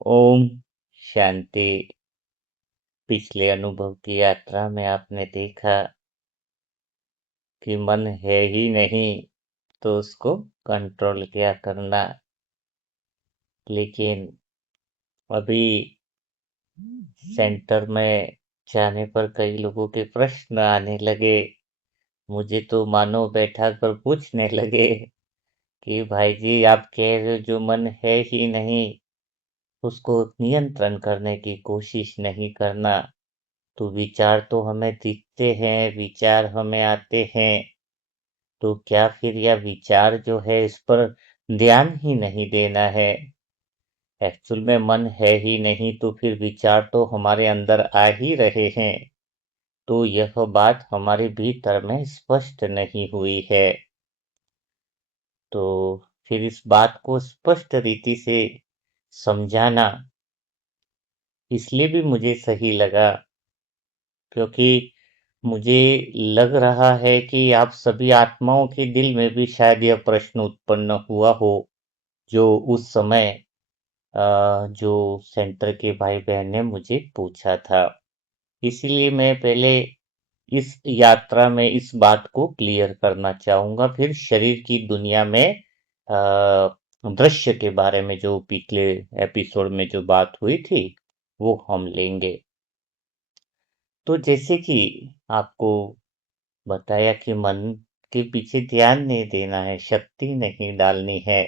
ओम शांति। पिछले अनुभव की यात्रा में आपने देखा कि मन है ही नहीं तो उसको कंट्रोल क्या करना। लेकिन अभी सेंटर में जाने पर कई लोगों के प्रश्न आने लगे। मुझे तो मानो बैठा कर पूछने लगे कि भाई जी आप कह रहे हो जो मन है ही नहीं उसको नियंत्रण करने की कोशिश नहीं करना। तो विचार तो हमें दिखते हैं, विचार हमें आते हैं, तो क्या फिर यह विचार जो है इस पर ध्यान ही नहीं देना है? एक्चुअल में मन है ही नहीं तो फिर विचार तो हमारे अंदर आ ही रहे हैं। तो यह बात हमारे भीतर में स्पष्ट नहीं हुई है। तो फिर इस बात को स्पष्ट रीति से समझाना इसलिए भी मुझे सही लगा क्योंकि मुझे लग रहा है कि आप सभी आत्माओं के दिल में भी शायद यह प्रश्न उत्पन्न हुआ हो जो उस समय जो सेंटर के भाई बहन ने मुझे पूछा था। इसीलिए मैं पहले इस यात्रा में इस बात को क्लियर करना चाहूंगा, फिर शरीर की दुनिया में दृश्य के बारे में जो पिछले एपिसोड में जो बात हुई थी वो हम लेंगे। तो जैसे कि आपको बताया कि मन के पीछे ध्यान नहीं देना है, शक्ति नहीं डालनी है,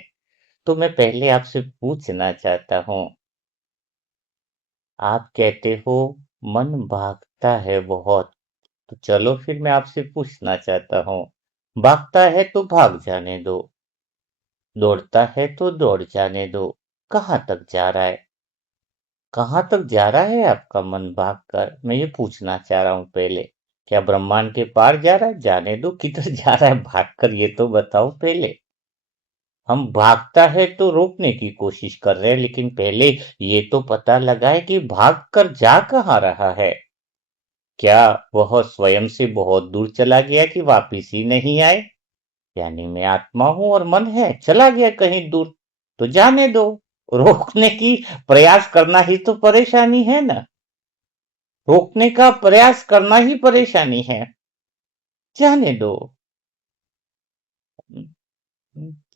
तो मैं पहले आपसे पूछना चाहता हूँ, आप कहते हो मन भागता है बहुत, तो चलो फिर मैं आपसे पूछना चाहता हूँ, भागता है तो भाग जाने दो, दौड़ता है तो दौड़ जाने दो, कहाँ तक जा रहा है? कहाँ तक जा रहा है आपका मन भागकर? मैं ये पूछना चाह रहा हूँ पहले। क्या ब्रह्मांड के पार जा रहा है? जाने दो, किधर जा रहा है भागकर ये तो बताओ पहले। हम भागता है तो रोकने की कोशिश कर रहे हैं, लेकिन पहले ये तो पता लगाए कि भागकर जा कहाँ रहा है। क्या वह स्वयं से बहुत दूर चला गया कि वापिस ही नहीं आए? यानी मैं आत्मा हूं और मन है, चला गया कहीं दूर, तो जाने दो। रोकने की प्रयास करना ही तो परेशानी है ना। रोकने का प्रयास करना ही परेशानी है। जाने दो।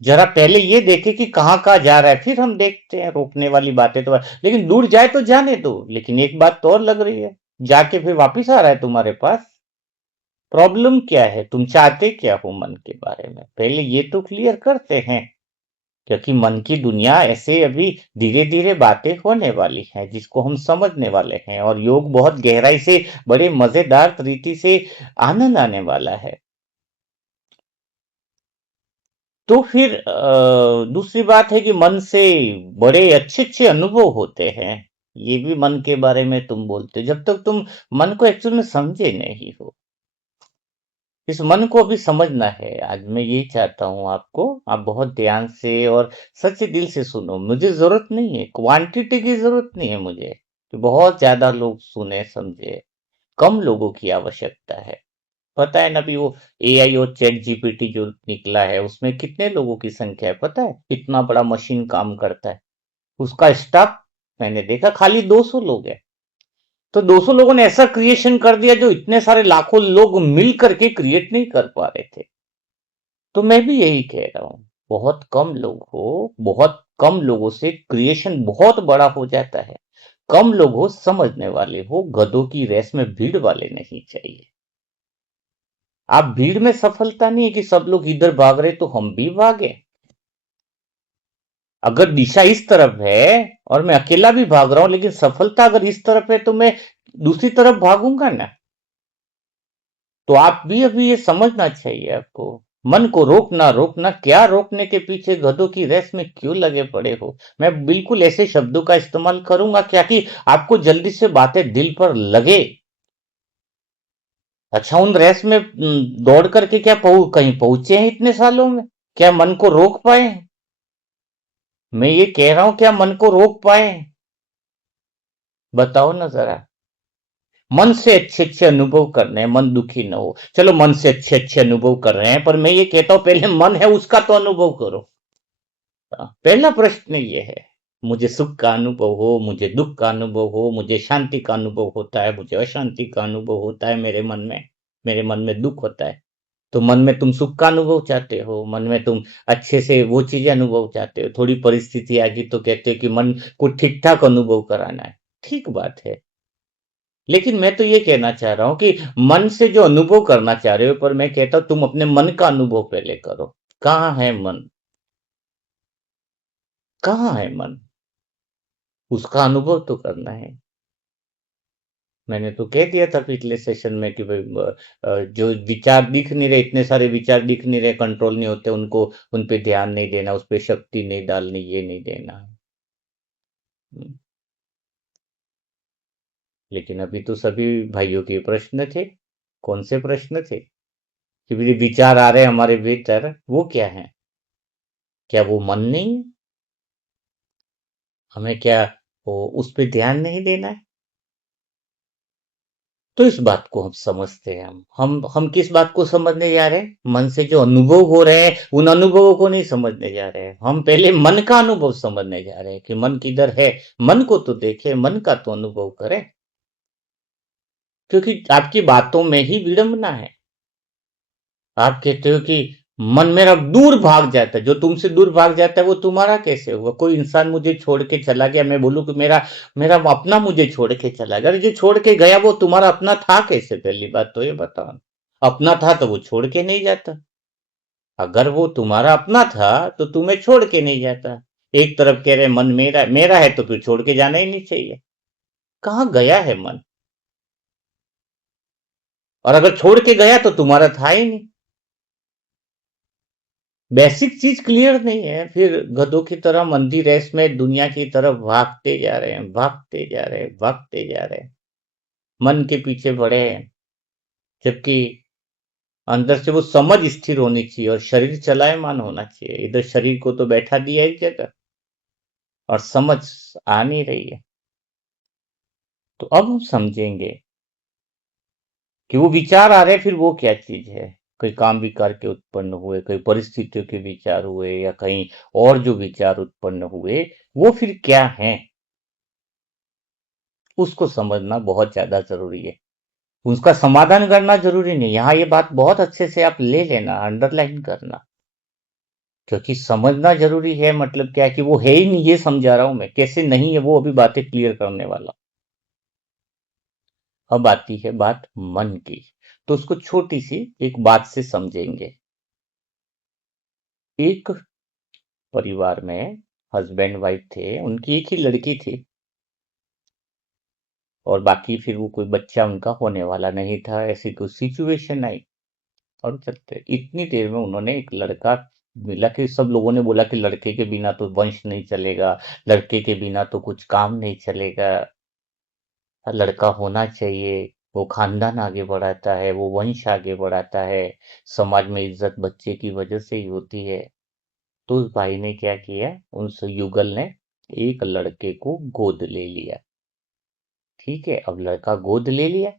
जरा पहले ये देखे कि कहाँ जा रहा है, फिर हम देखते हैं। रोकने वाली बातें तो लेकिन दूर जाए तो जाने दो। लेकिन एक बात तो और लग रही है, जाके फिर वापिस आ रहा है तुम्हारे पास। प्रॉब्लम क्या है? तुम चाहते क्या हो मन के बारे में? पहले ये तो क्लियर करते हैं, क्योंकि मन की दुनिया ऐसे अभी धीरे धीरे बातें होने वाली हैं जिसको हम समझने वाले हैं, और योग बहुत गहराई से बड़े मजेदार तरीके से आनंद आने वाला है। तो फिर दूसरी बात है कि मन से बड़े अच्छे-अच्छे अनुभव होते हैं। ये भी मन के बारे में तुम बोलते हो, जब तक तुम मन को एक्चुअल में समझे नहीं हो। इस मन को अभी समझना है। आज मैं यही चाहता हूँ आपको, आप बहुत ध्यान से और सच्चे दिल से सुनो। मुझे ज़रूरत नहीं है, क्वांटिटी की ज़रूरत नहीं है मुझे, कि बहुत ज़्यादा लोग सुने, समझे। कम लोगों की आवश्यकता है। पता है ना, अभी वो एआई और चैट जीपीटी जो निकला है उसमें कितने लोगों की संख्या है पता है? इतना बड़ा मशीन काम करता है। उसका स्टाफ मैंने देखा खाली 200 लोग हैं। तो 200 लोगों ने ऐसा क्रिएशन कर दिया जो इतने सारे लाखों लोग मिल करके क्रिएट नहीं कर पा रहे थे। तो मैं भी यही कह रहा हूं, बहुत कम लोग हो, बहुत कम लोगों से क्रिएशन बहुत बड़ा हो जाता है। कम लोग हो, समझने वाले हो, गधों की रेस में भीड़ वाले नहीं चाहिए। आप भीड़ में सफलता नहीं है कि सब लोग इधर भाग रहे तो हम भी भागे। अगर दिशा इस तरफ है और मैं अकेला भी भाग रहा हूं, लेकिन सफलता अगर इस तरफ है तो मैं दूसरी तरफ भागूंगा ना। तो आप भी अभी ये समझना चाहिए आपको। मन को रोकना रोकना क्या, रोकने के पीछे गधों की रेस में क्यों लगे पड़े हो? मैं बिल्कुल ऐसे शब्दों का इस्तेमाल करूंगा क्या कि आपको जल्दी से बातें दिल पर लगे। अच्छा, उन रेस में दौड़ करके क्या कहीं पहुंचे हैं इतने सालों में? क्या मन को रोक पाए? मैं ये कह रहा हूं, क्या मन को रोक पाए? बताओ ना जरा। मन से अच्छे अच्छे अनुभव करने हैं, मन दुखी ना हो। चलो मन से अच्छे अच्छे अनुभव कर रहे हैं, पर मैं ये कहता हूं पहले मन है उसका तो अनुभव करो। पहला प्रश्न ये है। मुझे सुख का अनुभव हो, मुझे दुख का अनुभव हो, मुझे शांति का अनुभव होता है, मुझे अशांति का अनुभव होता है मेरे मन में दुख होता है। तो मन में तुम सुख का अनुभव चाहते हो, मन में तुम अच्छे से वो चीजें अनुभव चाहते हो। थोड़ी परिस्थिति आ गई तो कहते हो कि मन को ठीक ठाक अनुभव कराना है। ठीक बात है, लेकिन मैं तो ये कहना चाह रहा हूं कि मन से जो अनुभव करना चाह रहे हो, पर मैं कहता हूं तुम अपने मन का अनुभव पहले करो। कहाँ है मन? कहाँ है मन? उसका अनुभव तो करना है। मैंने तो कह दिया था पिछले सेशन में कि भाई जो विचार दिख नहीं रहे, इतने सारे विचार दिख नहीं रहे, कंट्रोल नहीं होते, उनको उन पे ध्यान नहीं देना, उस पे शक्ति नहीं डालनी, ये नहीं देना। हम्म, लेकिन अभी तो सभी भाइयों के प्रश्न थे। कौन से प्रश्न थे? कि भी विचार आ रहे हमारे भीतर, वो क्या है? क्या वो मन नहीं है? हमें क्या वो उस पे ध्यान नहीं देना है? तो इस बात को हम समझते हैं। हम किस बात को समझने जा रहे हैं? मन से जो अनुभव हो रहे हैं, उन अनुभवों को नहीं समझने जा रहे हैं। हम पहले मन का अनुभव समझने जा रहे हैं कि मन किधर है। मन को तो देखें, मन का तो अनुभव करें। क्योंकि आपकी बातों में ही विडंबना है। आप कहते हो कि मन मेरा दूर भाग जाता है। जो तुमसे दूर भाग जाता है वो तुम्हारा कैसे हुआ? कोई इंसान मुझे छोड़ के चला गया, मैं बोलूं कि मेरा मेरा अपना मुझे छोड़ के चला गया। अरे जो छोड़ के गया वो तुम्हारा अपना था कैसे? पहली बात तो ये बताओ। अपना था तो वो छोड़ के नहीं जाता। अगर वो तुम्हारा अपना था तो तुम्हें छोड़ के नहीं जाता। एक तरफ कह रहे मन मेरा मेरा है तो फिर छोड़ के जाना ही नहीं चाहिए। कहाँ गया है मन? और अगर छोड़ के गया तो तुम्हारा था ही नहीं। बेसिक चीज क्लियर नहीं है, फिर गधों की तरह मंदी रेस में दुनिया की तरफ भागते जा रहे हैं, भागते जा रहे हैं, भागते जा रहे हैं। मन के पीछे पड़े हैं, जबकि अंदर से वो समझ स्थिर होनी चाहिए और शरीर चलायमान होना चाहिए। इधर शरीर को तो बैठा दिया एक जगह और समझ आ नहीं रही है। तो अब हम समझेंगे कि वो विचार आ रहे हैं, फिर वो क्या चीज है। कोई काम विकार के उत्पन्न हुए, कोई परिस्थितियों के विचार हुए, या कहीं और जो विचार उत्पन्न हुए, वो फिर क्या है, उसको समझना बहुत ज्यादा जरूरी है। उसका समाधान करना जरूरी नहीं। यहाँ ये बात बहुत अच्छे से आप ले लेना, अंडरलाइन करना। क्योंकि समझना जरूरी है, मतलब क्या है कि वो है ही नहीं, ये समझा रहा हूं मैं। कैसे नहीं है वो अभी बातें क्लियर करने वाला। अब आती है बात मन की। तो उसको छोटी सी एक बात से समझेंगे। एक परिवार में हस्बैंड वाइफ थे, उनकी एक ही लड़की थी, और बाकी फिर वो कोई बच्चा उनका होने वाला नहीं था। ऐसी कोई सिचुएशन आई, और चलते इतनी देर में उन्होंने एक लड़का मिला कि सब लोगों ने बोला कि लड़के के बिना तो वंश नहीं चलेगा, लड़के के बिना तो कुछ काम नहीं चलेगा, लड़का होना चाहिए। वो खानदान आगे बढ़ाता है, वो वंश आगे बढ़ाता है, समाज में इज्जत बच्चे की वजह से ही होती है। तो उस भाई ने क्या किया, उस युगल ने एक लड़के को गोद ले लिया। ठीक है, अब लड़का गोद ले लिया।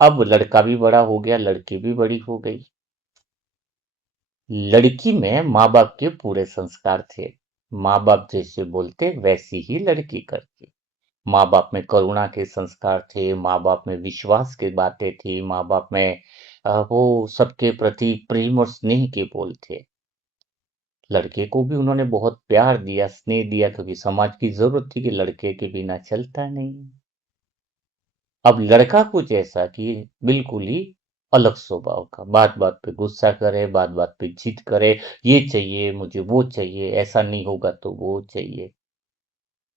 अब लड़का भी बड़ा हो गया, लड़की भी बड़ी हो गई। लड़की में माँ बाप के पूरे संस्कार थे। माँ बाप जैसे बोलते वैसी ही लड़की करती। माँ बाप में करुणा के संस्कार थे, माँ बाप में विश्वास की बातें थी, माँ बाप में वो सबके प्रति प्रेम और स्नेह के बोल थे। लड़के को भी उन्होंने बहुत प्यार दिया, स्नेह दिया, क्योंकि समाज की जरूरत थी कि लड़के के बिना चलता नहीं। अब लड़का कुछ ऐसा कि बिल्कुल ही अलग स्वभाव का, बात बात पे गुस्सा करे, बात बात पे जिद करे, ये चाहिए मुझे, वो चाहिए, ऐसा नहीं होगा तो वो चाहिए।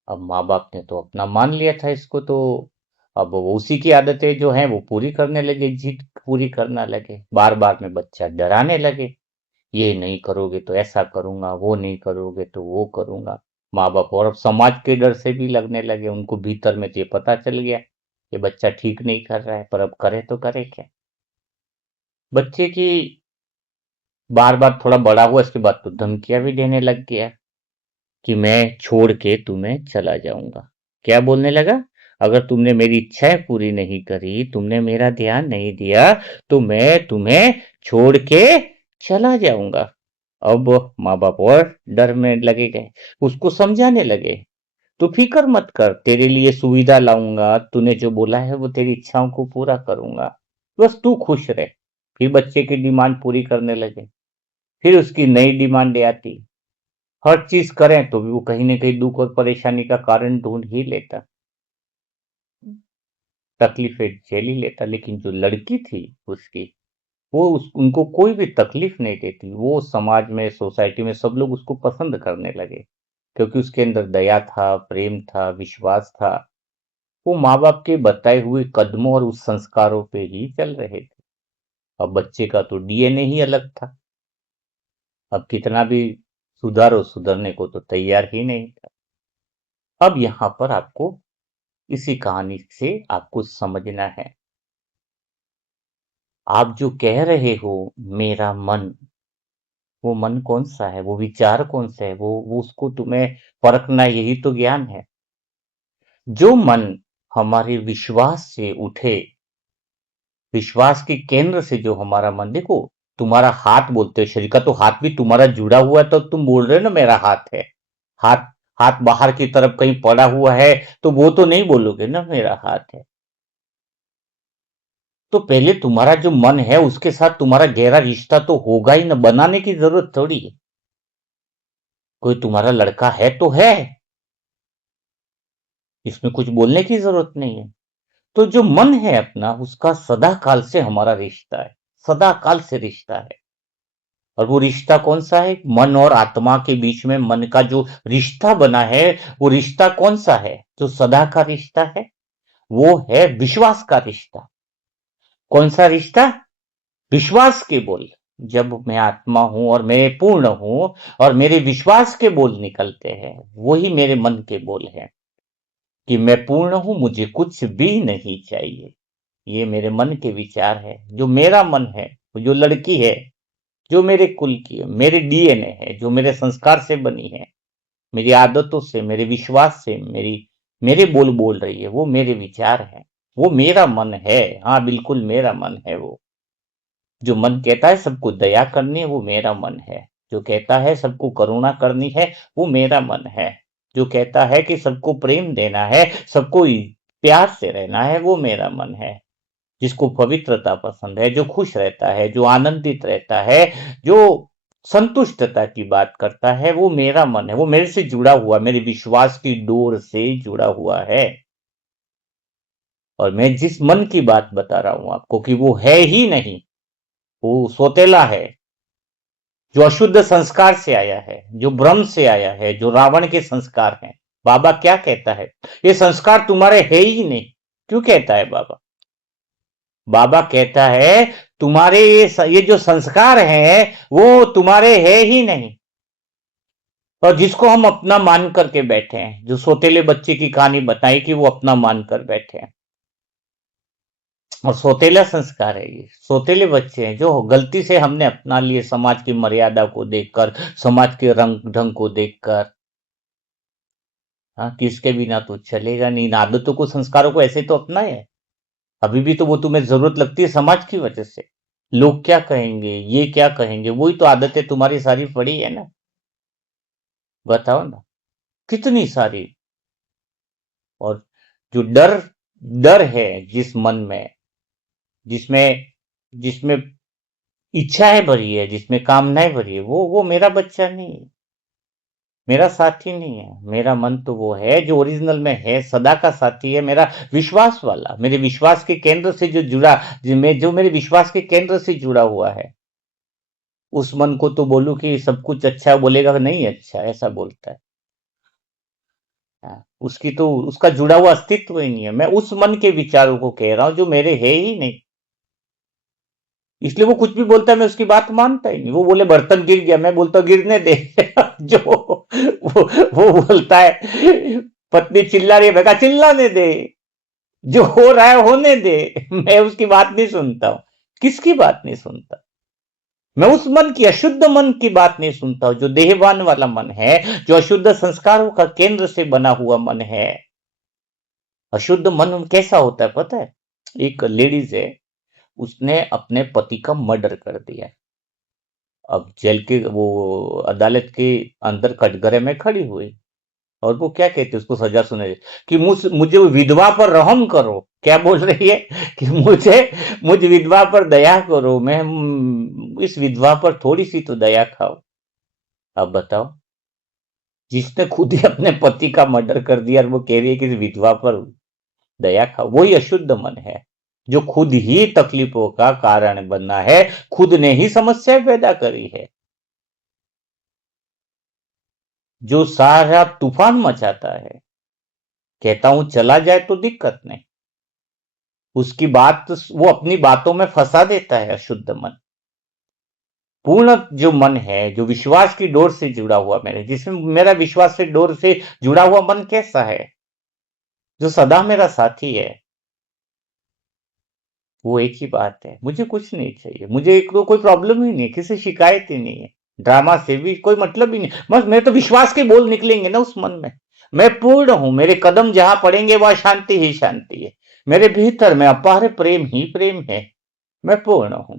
अब माँ बाप ने तो अपना मान लिया था इसको, तो अब वो उसी की आदतें जो हैं वो पूरी करने लगे, जिद पूरी करना लगे, बार बार में बच्चा डराने लगे। ये नहीं करोगे तो ऐसा करूंगा, वो नहीं करोगे तो वो करूंगा। माँ बाप और अब समाज के डर से भी लगने लगे। उनको भीतर में तो ये पता चल गया कि बच्चा ठीक नहीं कर रहा है, पर अब करे तो करे क्या। बच्चे की बार बार थोड़ा बड़ा हुआ, इसके बाद तो धमकियां भी देने लग गया कि मैं छोड़ के तुम्हें चला जाऊंगा। क्या बोलने लगा? अगर तुमने मेरी इच्छाएं पूरी नहीं करी, तुमने मेरा ध्यान नहीं दिया, तो मैं तुम्हें छोड़ के चला जाऊंगा। अब माँ बाप और डर में लगे गए, उसको समझाने लगे, तू फिक्र मत कर, तेरे लिए सुविधा लाऊंगा, तूने जो बोला है वो तेरी इच्छाओं को पूरा करूंगा, बस तू खुश रहे। फिर बच्चे की डिमांड पूरी करने लगे, फिर उसकी नई डिमांड आती, हर चीज करें तो भी वो कहीं ना कहीं दुख और परेशानी का कारण ढूंढ ही लेता, तकलीफें झेल ही लेता। लेकिन जो लड़की थी उसकी, वो उनको कोई भी तकलीफ नहीं देती, वो समाज में सोसाइटी में सब लोग उसको पसंद करने लगे, क्योंकि उसके अंदर दया था, प्रेम था, विश्वास था। वो माँ बाप के बताए हुए कदमों और उस संस्कारों पे ही चल रहे थे। अब बच्चे का तो डीएनए ही अलग था, अब कितना भी सुधारो सुधरने को तो तैयार ही नहीं था। अब यहाँ पर आपको इसी कहानी से आपको समझना है, आप जो कह रहे हो मेरा मन, वो मन कौन सा है, वो विचार कौन सा है, वो उसको तुम्हें परखना, यही तो ज्ञान है। जो मन हमारे विश्वास से उठे, विश्वास के केंद्र से, जो हमारा मन, देखो तुम्हारा हाथ बोलते हो शरीर का, तो हाथ भी तुम्हारा जुड़ा हुआ है, तो तुम बोल रहे हो ना मेरा हाथ है। हाथ, हाथ बाहर की तरफ कहीं पड़ा हुआ है तो वो तो नहीं बोलोगे ना मेरा हाथ है। तो पहले तुम्हारा जो मन है उसके साथ तुम्हारा गहरा रिश्ता तो होगा ही ना, बनाने की जरूरत थोड़ी है। कोई तुम्हारा लड़का है तो है, इसमें कुछ बोलने की जरूरत नहीं है। तो जो मन है अपना, उसका सदा काल से हमारा रिश्ता है, सदा काल से रिश्ता है। और वो रिश्ता कौन सा है, मन और आत्मा के बीच में मन का जो रिश्ता बना है, वो रिश्ता कौन सा है, जो सदा का रिश्ता है, वो है विश्वास का रिश्ता। कौन सा रिश्ता, विश्वास के बोल। जब मैं आत्मा हूं और मैं पूर्ण हूं और मेरे विश्वास के बोल निकलते हैं, वही मेरे मन के बोल हैं कि मैं पूर्ण हूं, मुझे कुछ भी नहीं चाहिए। ये मेरे मन के विचार है, जो मेरा मन है, जो लड़की है, जो मेरे कुल की है, मेरे डीएनए है, जो मेरे संस्कार से बनी है, मेरी आदतों से, मेरे विश्वास से, मेरे बोल बोल रही है, वो मेरे विचार है, वो मेरा मन है। हाँ बिल्कुल मेरा मन है वो। जो मन कहता है सबको दया करनी है, वो मेरा मन है। जो कहता है सबको करुणा करनी है, वो मेरा मन है। जो कहता है कि सबको प्रेम देना है, सबको प्यार से रहना है, वो मेरा मन है। जिसको पवित्रता पसंद है, जो खुश रहता है, जो आनंदित रहता है, जो संतुष्टता की बात करता है, वो मेरा मन है। वो मेरे से जुड़ा हुआ, मेरे विश्वास की डोर से जुड़ा हुआ है। और मैं जिस मन की बात बता रहा हूं आपको कि वो है ही नहीं, वो सोतेला है, जो अशुद्ध संस्कार से आया है, जो ब्रह्म से आया है, जो रावण के संस्कार हैं। बाबा क्या कहता है, ये संस्कार तुम्हारे है ही नहीं। क्यों कहता है बाबा, बाबा कहता है तुम्हारे ये जो संस्कार हैं वो तुम्हारे है ही नहीं। और जिसको हम अपना मान करके बैठे हैं, जो सोतेले बच्चे की कहानी बताई कि वो अपना मान कर बैठे हैं, और सोतेला संस्कार है ये, सोतेले बच्चे हैं जो गलती से हमने अपना लिए, समाज की मर्यादा को देखकर, समाज के रंग ढंग को देखकर। हाँ, कि इसके बिना तो चलेगा नहीं, इन आदतों को, संस्कारों को ऐसे तो अपना है। अभी भी तो वो तुम्हें जरूरत लगती है समाज की वजह से। लोग क्या कहेंगे, ये क्या कहेंगे, वही तो आदतें तुम्हारी सारी पड़ी है ना। बताओ ना, कितनी सारी। और जो डर, डर है जिस मन में, जिसमें जिसमें इच्छाएं भरी है, जिसमें कामनाएं भरी है, वो मेरा बच्चा नहीं है, मेरा साथी नहीं है। मेरा मन तो वो है जो ओरिजिनल में है, सदा का साथी है, मेरा विश्वास वाला, मेरे विश्वास के केंद्र से जो जुड़ा, जो मेरे विश्वास के केंद्र से जुड़ा हुआ है। उस मन को तो बोलूं कि सब कुछ अच्छा है, बोलेगा नहीं अच्छा, ऐसा बोलता है। हाँ, उसकी तो, उसका जुड़ा हुआ अस्तित्व ही नहीं है। मैं उस मन के विचारों को कह रहा हूं जो मेरे है ही नहीं। इसलिए वो कुछ भी बोलता है मैं उसकी बात मानता ही नहीं। वो बोले बर्तन गिर गया, मैं बोलता हूँ गिरने दे। जो वो बोलता है पत्नी चिल्ला रही है, मैं कहा चिल्लाने दे, जो हो रहा है होने दे। मैं उसकी बात नहीं सुनता हूं। किसकी बात नहीं सुनता, मैं उस मन की, अशुद्ध मन की बात नहीं सुनता हूं, जो देहवान वाला मन है, जो अशुद्ध संस्कारों का केंद्र से बना हुआ मन है। अशुद्ध मन कैसा होता है पता है, एक लेडीज है, उसने अपने पति का मर्डर कर दिया। अब जेल के वो अदालत के अंदर कटघरे में खड़ी हुई और वो क्या कहती है उसको सजा सुने कि मुझे विधवा पर रहम करो। क्या बोल रही है कि मुझ विधवा पर दया करो, मैं इस विधवा पर थोड़ी सी तो दया खाओ। अब बताओ, जिसने खुद ही अपने पति का मर्डर कर दिया और वो कह रही है कि इस विधवा पर दया खाओ, वही अशुद्ध मन है जो खुद ही तकलीफों का कारण बना है, खुद ने ही समस्या पैदा करी है, जो सारा तूफान मचाता है। कहता हूं चला जाए तो दिक्कत नहीं, उसकी बात वो अपनी बातों में फंसा देता है अशुद्ध मन। पूर्ण जो मन है, जो विश्वास की डोर से जुड़ा हुआ मेरे, जिसमें मेरा विश्वास से डोर से जुड़ा हुआ मन कैसा है, जो सदा मेरा साथी है, वो एक ही बात है, मुझे कुछ नहीं चाहिए, मुझे एक तो कोई प्रॉब्लम ही नहीं, किसी शिकायत ही नहीं है, ड्रामा से भी कोई मतलब ही नहीं, बस मेरे तो विश्वास के बोल निकलेंगे ना उस मन में। मैं पूर्ण हूं, मेरे कदम जहां पड़ेंगे वहां शांति ही शांति है, मेरे भीतर में अपार प्रेम ही प्रेम है, मैं पूर्ण हूं।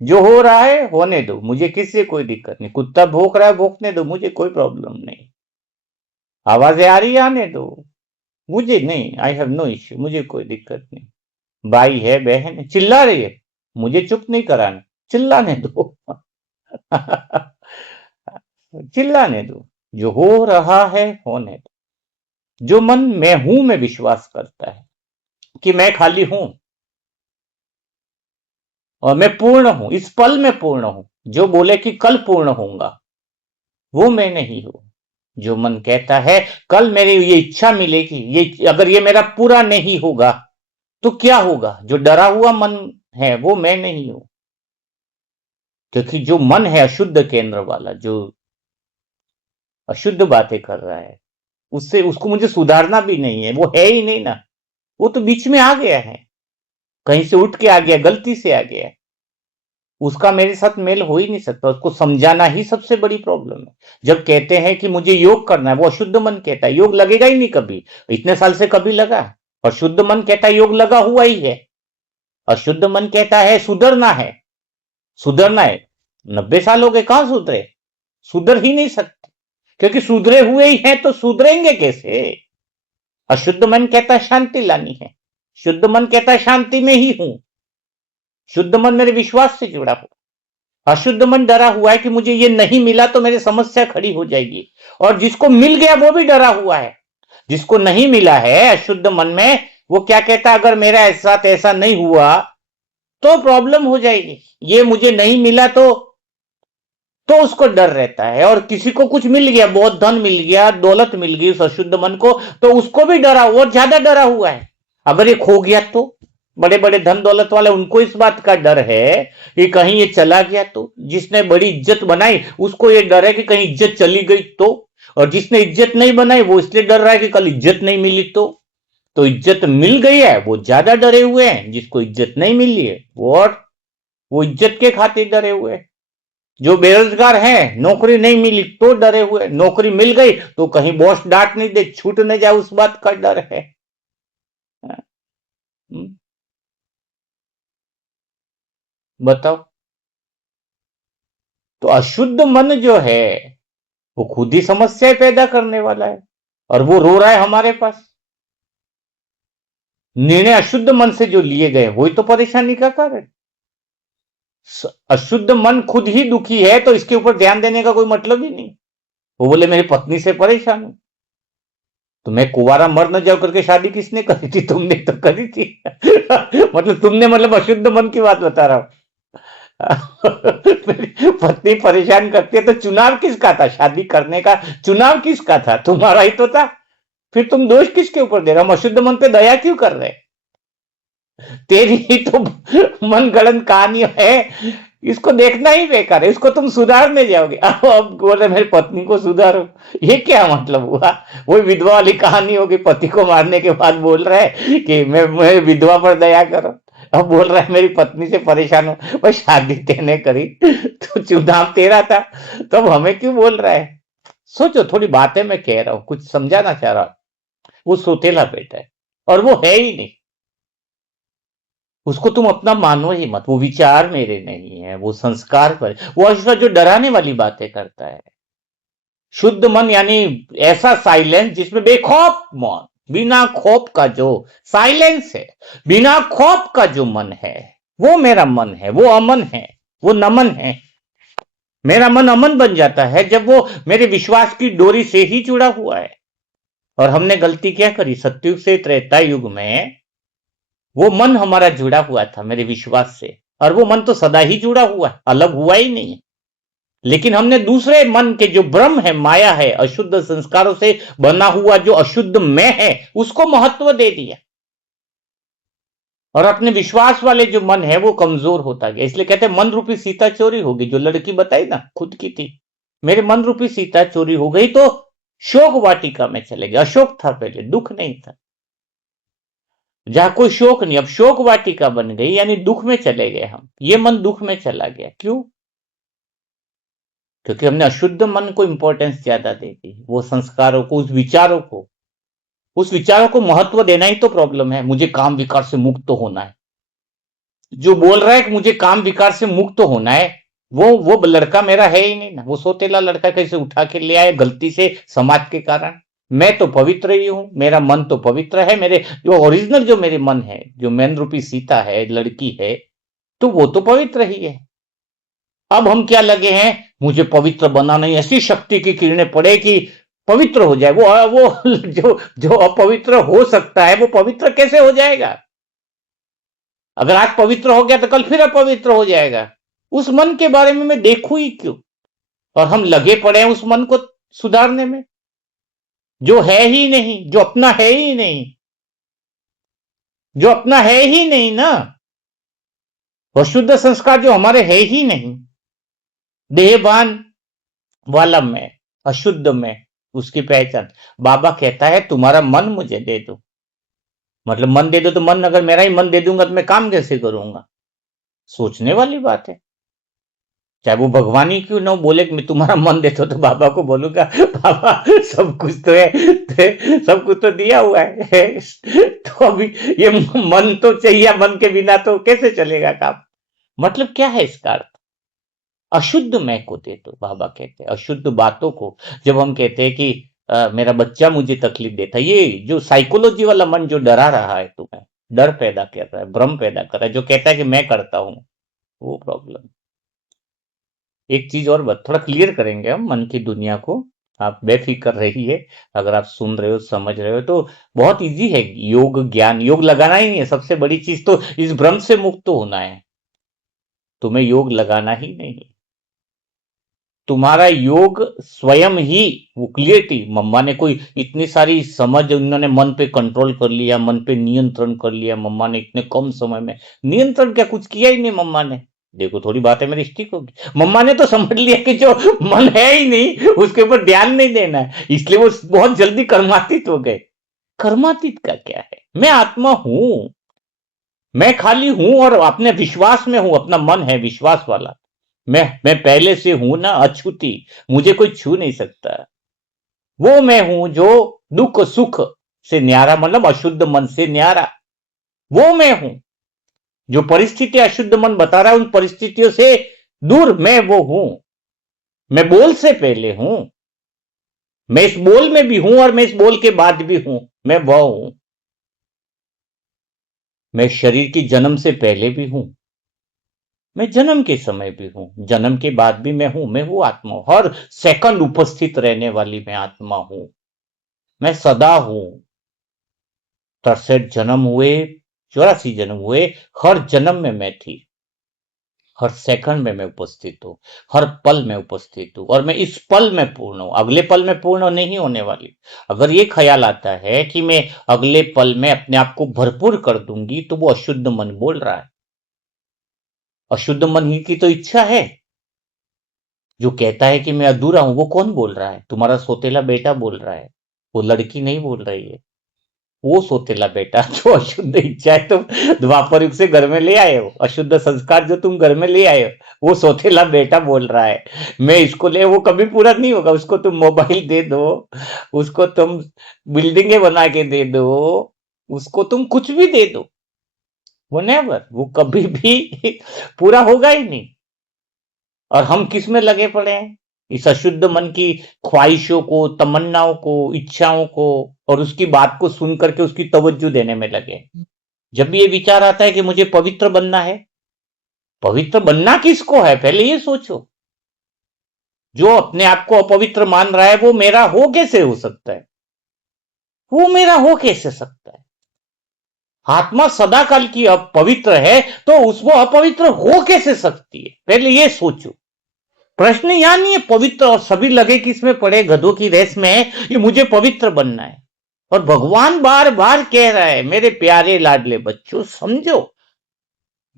जो हो रहा है होने दो, मुझे किसी से कोई दिक्कत नहीं, कुत्ता भौंक रहा है भौंकने दो, मुझे कोई प्रॉब्लम नहीं, आवाजें आ रही है आने दो, मुझे नहीं, आई हैव नो इश्यू, मुझे कोई दिक्कत नहीं। भाई है बहन है चिल्ला रही है, मुझे चुप नहीं कराना, चिल्लाने दो। चिल्लाने दो, जो हो रहा है होने दो। जो मन मैं हूं में विश्वास करता है कि मैं खाली हूं और मैं पूर्ण हूं, इस पल में पूर्ण हूं, जो बोले कि कल पूर्ण होऊंगा, वो मैं नहीं हूं। जो मन कहता है कल मेरी ये इच्छा मिलेगी, ये अगर ये मेरा पूरा नहीं होगा तो क्या होगा, जो डरा हुआ मन है वो मैं नहीं हूं। क्योंकि जो मन है अशुद्ध केंद्र वाला, जो अशुद्ध बातें कर रहा है, उससे उसको मुझे सुधारना भी नहीं है, वो है ही नहीं ना, वो तो बीच में आ गया है, कहीं से उठ के आ गया, गलती से आ गया, उसका मेरे साथ मेल हो ही नहीं सकता, उसको समझाना ही सबसे बड़ी प्रॉब्लम है। जब कहते हैं कि मुझे योग करना है, वो अशुद्ध मन कहता है योग लगेगा ही नहीं कभी, इतने साल से कभी लगा। और शुद्ध मन कहता है योग लगा हुआ ही है। अशुद्ध मन कहता है सुधरना है, सुधरना है, 90 साल हो गए कहां सुधरे, सुधर ही नहीं सकते, क्योंकि सुधरे हुए ही हैं तो सुधरेंगे कैसे। अशुद्ध मन कहता है शांति लानी है, शुद्ध मन कहता है शांति में ही हूं, शुद्ध मन मेरे विश्वास से जुड़ा हुआ। अशुद्ध मन डरा हुआ है कि मुझे ये नहीं मिला तो मेरी समस्या खड़ी हो जाएगी, और जिसको मिल गया वो भी डरा हुआ है। जिसको नहीं मिला है अशुद्ध मन में, वो क्या कहता है अगर मेरा साथ ऐसा नहीं हुआ तो प्रॉब्लम हो जाएगी, ये मुझे नहीं मिला तो उसको डर रहता है। और किसी को कुछ मिल गया, बहुत धन मिल गया, दौलत मिल गई उस अशुद्ध मन को, तो उसको भी डरा, और ज्यादा डरा हुआ है। अगर ये खो गया तो, बड़े बड़े धन दौलत वाले उनको इस बात का डर है कि कहीं ये चला गया तो, जिसने बड़ी इज्जत बनाई उसको ये डर है कि कहीं इज्जत चली गई तो, और जिसने इज्जत नहीं बनाई वो इसलिए डर रहा है कि कल इज्जत नहीं मिली तो इज्जत मिल गई है वो ज्यादा डरे हुए हैं, जिसको इज्जत नहीं मिली है वो इज्जत के खातिर डरे हुए हैं। जो बेरोजगार हैं, नौकरी नहीं मिली तो डरे हुए, नौकरी मिल गई तो कहीं बॉस डांट नहीं दे, छूट नहीं जाए, उस बात का डर है। हम्म, बताओ। तो अशुद्ध मन जो है वो खुद ही समस्याएं पैदा करने वाला है, और वो रो रहा है हमारे पास। निर्णय अशुद्ध मन से जो लिए गए वही तो परेशानी का कारण। अशुद्ध मन खुद ही दुखी है तो इसके ऊपर ध्यान देने का कोई मतलब ही नहीं। वो बोले मेरी पत्नी से परेशान हूं, तो मैं कुंवारा मर न जाओ करके शादी किसने करी थी, तुमने तो करी थी। मतलब तुमने, मतलब अशुद्ध मन की बात बता रहा हूं। मेरी पत्नी परेशान करती है तो चुनाव किसका था, शादी करने का चुनाव किसका था, तुम्हारा ही तो था, फिर तुम दोष किसके ऊपर दे रहे हो, हम अशुद्ध मन पे दया क्यों कर रहे हैं। तेरी ही तो मन गढ़ंत कहानी है, इसको देखना ही बेकार है, इसको तुम सुधारने जाओगे, अब बोल रहे मेरी पत्नी को सुधारो, ये क्या मतलब हुआ। वही विधवा वाली कहानी होगी, पति को मारने के बाद बोल रहा है कि मैं विधवा पर दया करो, अब बोल रहा है मेरी पत्नी से परेशान हूं, भाई शादी तेने करी तो चुनाव तेरा था, तो अब हमें क्यों बोल रहा है। सोचो, थोड़ी बातें मैं कह रहा हूं, कुछ समझाना चाह रहा हूं। वो सोतेला बेटा है और वो है ही नहीं। उसको तुम अपना मानो ही मत। वो विचार मेरे नहीं है, वो संस्कार पर, वो ईश्वर जो डराने वाली बातें करता है। शुद्ध मन यानी ऐसा साइलेंस जिसमें बेखौफ मौन, बिना खौफ का जो साइलेंस है, बिना खौफ का जो मन है, वो मेरा मन है। वो अमन है, वो नमन है। मेरा मन अमन बन जाता है जब वो मेरे विश्वास की डोरी से ही जुड़ा हुआ है। और हमने गलती क्या करी, सतयुग से त्रेता युग में वो मन हमारा जुड़ा हुआ था मेरे विश्वास से, और वो मन तो सदा ही जुड़ा हुआ है, अलग हुआ ही नहीं। लेकिन हमने दूसरे मन के जो ब्रह्म है, माया है, अशुद्ध संस्कारों से बना हुआ जो अशुद्ध मैं है, उसको महत्व दे दिया। और अपने विश्वास वाले जो मन है वो कमजोर होता गया। इसलिए कहते हैं मन रूपी सीता चोरी होगी। जो लड़की बताई ना, खुद की थी, मेरे मन रूपी सीता चोरी हो गई तो शोक वाटिका में चले गए। अशोक था पहले, दुख नहीं था। जहां कोई शोक नहीं, अब शोक वाटिका बन गई, यानी दुख में चले गए हम। ये मन दुख में चला गया, क्यों? क्योंकि हमने अशुद्ध मन को इंपॉर्टेंस ज्यादा दे दी, वो संस्कारों को, उस विचारों को महत्व देना ही तो प्रॉब्लम है। मुझे काम विकार से मुक्त तो होना है। जो बोल रहा है कि मुझे काम विकार से मुक्त तो होना है, वो लड़का मेरा है ही नहीं ना। वो सोतेला लड़का कैसे उठा के ले आए गलती से समाज के कारण। मैं तो पवित्र ही हूं, मेरा मन तो पवित्र है। मेरे जो ओरिजिनल जो मेरे मन है, जो मैन रूपी सीता है, लड़की है, तो वो तो पवित्र ही है। अब हम क्या लगे हैं, मुझे पवित्र बनाना, ऐसी शक्ति की किरणें पड़े कि पवित्र हो जाए। वो जो जो अपवित्र हो सकता है, वो पवित्र कैसे हो जाएगा? अगर आज पवित्र हो गया तो कल फिर अपवित्र हो जाएगा। उस मन के बारे में मैं देखूं ही क्यों? और हम लगे पड़े हैं उस मन को सुधारने में, जो है ही नहीं, जो अपना है ही नहीं, जो अपना है ही नहीं ना। वह शुद्ध संस्कार जो हमारे है ही नहीं, देहभान वाला मैं, अशुद्ध मैं, उसकी पहचान। बाबा कहता है तुम्हारा मन मुझे दे दो। मतलब मन दे दो तो मन, अगर मेरा ही मन दे दूंगा तो मैं काम कैसे करूंगा? सोचने वाली बात है। चाहे वो भगवान ही क्यों ना बोले कि मैं तुम्हारा मन देता हूं, तो बाबा को बोलूंगा बाबा सब कुछ तो है, सब कुछ तो दिया हुआ है, तो अभी ये मन तो चाहिए, मन के बिना तो कैसे चलेगा काम? मतलब क्या है इसका अर्थ? अशुद्ध मैं को दे दो, बाबा कहते हैं। अशुद्ध बातों को, जब हम कहते हैं कि मेरा बच्चा मुझे तकलीफ देता है, ये जो साइकोलॉजी वाला मन जो डरा रहा है तुम्हें, डर पैदा कर रहा है, भ्रम पैदा कर रहा है, जो कहता है कि मैं करता हूं, वो प्रॉब्लम। एक चीज और थोड़ा क्लियर करेंगे हम मन की दुनिया को। आप बेफिक्र रहिए। अगर आप सुन रहे हो, समझ रहे हो, तो बहुत इजी है। योग ज्ञान, योग लगाना ही नहीं है। सबसे बड़ी चीज तो इस भ्रम से मुक्त होना है। तुम्हें योग लगाना ही नहीं, तुम्हारा योग स्वयं ही, वो क्लियरिटी। मम्मा ने कोई इतनी सारी समझ, उन्होंने मन पे कंट्रोल कर लिया, मन पे नियंत्रण कर लिया मम्मा ने इतने कम समय में। नियंत्रण क्या, कुछ किया ही नहीं मम्मा ने। देखो थोड़ी बातें मेरी स्टिक होगी। मम्मा ने तो समझ लिया कि जो मन है ही नहीं, उसके ऊपर ध्यान नहीं देना है, इसलिए वो बहुत जल्दी कर्मातीत हो गए। कर्मातीत का क्या है? मैं आत्मा हूं, मैं खाली हूं और अपने विश्वास में हूं। अपना मन है विश्वास वाला। मैं पहले से हूं ना, अछूती, मुझे कोई छू नहीं सकता। वो मैं हूं जो दुख सुख से न्यारा, मतलब अशुद्ध मन से न्यारा। वो मैं हूं जो परिस्थिति अशुद्ध मन बता रहा है, उन परिस्थितियों से दूर मैं वो हूं। मैं बोल से पहले हूं, मैं इस बोल में भी हूं और मैं इस बोल के बाद भी हूं। मैं वह हूं। मैं शरीर की जन्म से पहले भी हूं, मैं जन्म के समय भी हूं, जन्म के बाद भी मैं हूं। मैं वो आत्मा हूं, हर सेकंड उपस्थित रहने वाली मैं आत्मा हूं। मैं सदा हूं। 63 जन्म हुए, 84 जन्म हुए, हर जन्म में मैं थी। हर सेकंड में मैं उपस्थित हूं, हर पल में उपस्थित हूं, और मैं इस पल में पूर्ण हूं, अगले पल में पूर्ण नहीं होने वाली। अगर ये ख्याल आता है कि मैं अगले पल में अपने आप को भरपूर कर दूंगी, तो वो अशुद्ध मन बोल रहा है। अशुद्ध मन ही की तो इच्छा है जो कहता है कि मैं अधूरा हूं। वो कौन बोल रहा है? तुम्हारा सोतेला बेटा बोल रहा है, वो लड़की नहीं बोल रही है। वो सोतेला बेटा जो अशुद्ध इच्छा है तुम द्वापर युग से घर में ले आए हो, अशुद्ध संस्कार जो तुम घर में ले आए हो, वो सोतेला बेटा बोल रहा है मैं इसको ले। वो कभी पूरा नहीं होगा। उसको तुम मोबाइल दे दो, उसको तुम बिल्डिंगें बना के दे दो, उसको तुम कुछ भी दे दो, वो नेवर, वो कभी भी पूरा होगा ही नहीं। और हम किस में लगे पड़े हैं? इस अशुद्ध मन की ख्वाहिशों को, तमन्नाओं को, इच्छाओं को, और उसकी बात को सुन करके उसकी तवज्जो देने में लगे। जब भी ये विचार आता है कि मुझे पवित्र बनना है, पवित्र बनना किसको है पहले ये सोचो। जो अपने आप को अपवित्र मान रहा है वो मेरा हो कैसे हो सकता है? वो मेरा हो कैसे सकता है? आत्मा सदाकाल की पवित्र है तो उसको अपवित्र हो कैसे सकती है? पहले ये सोचो। प्रश्न यहां नहीं है पवित्र, और सभी लगे कि इसमें पड़े गधों की रेस में है, ये मुझे पवित्र बनना है। और भगवान बार बार कह रहा है, मेरे प्यारे लाडले बच्चों समझो,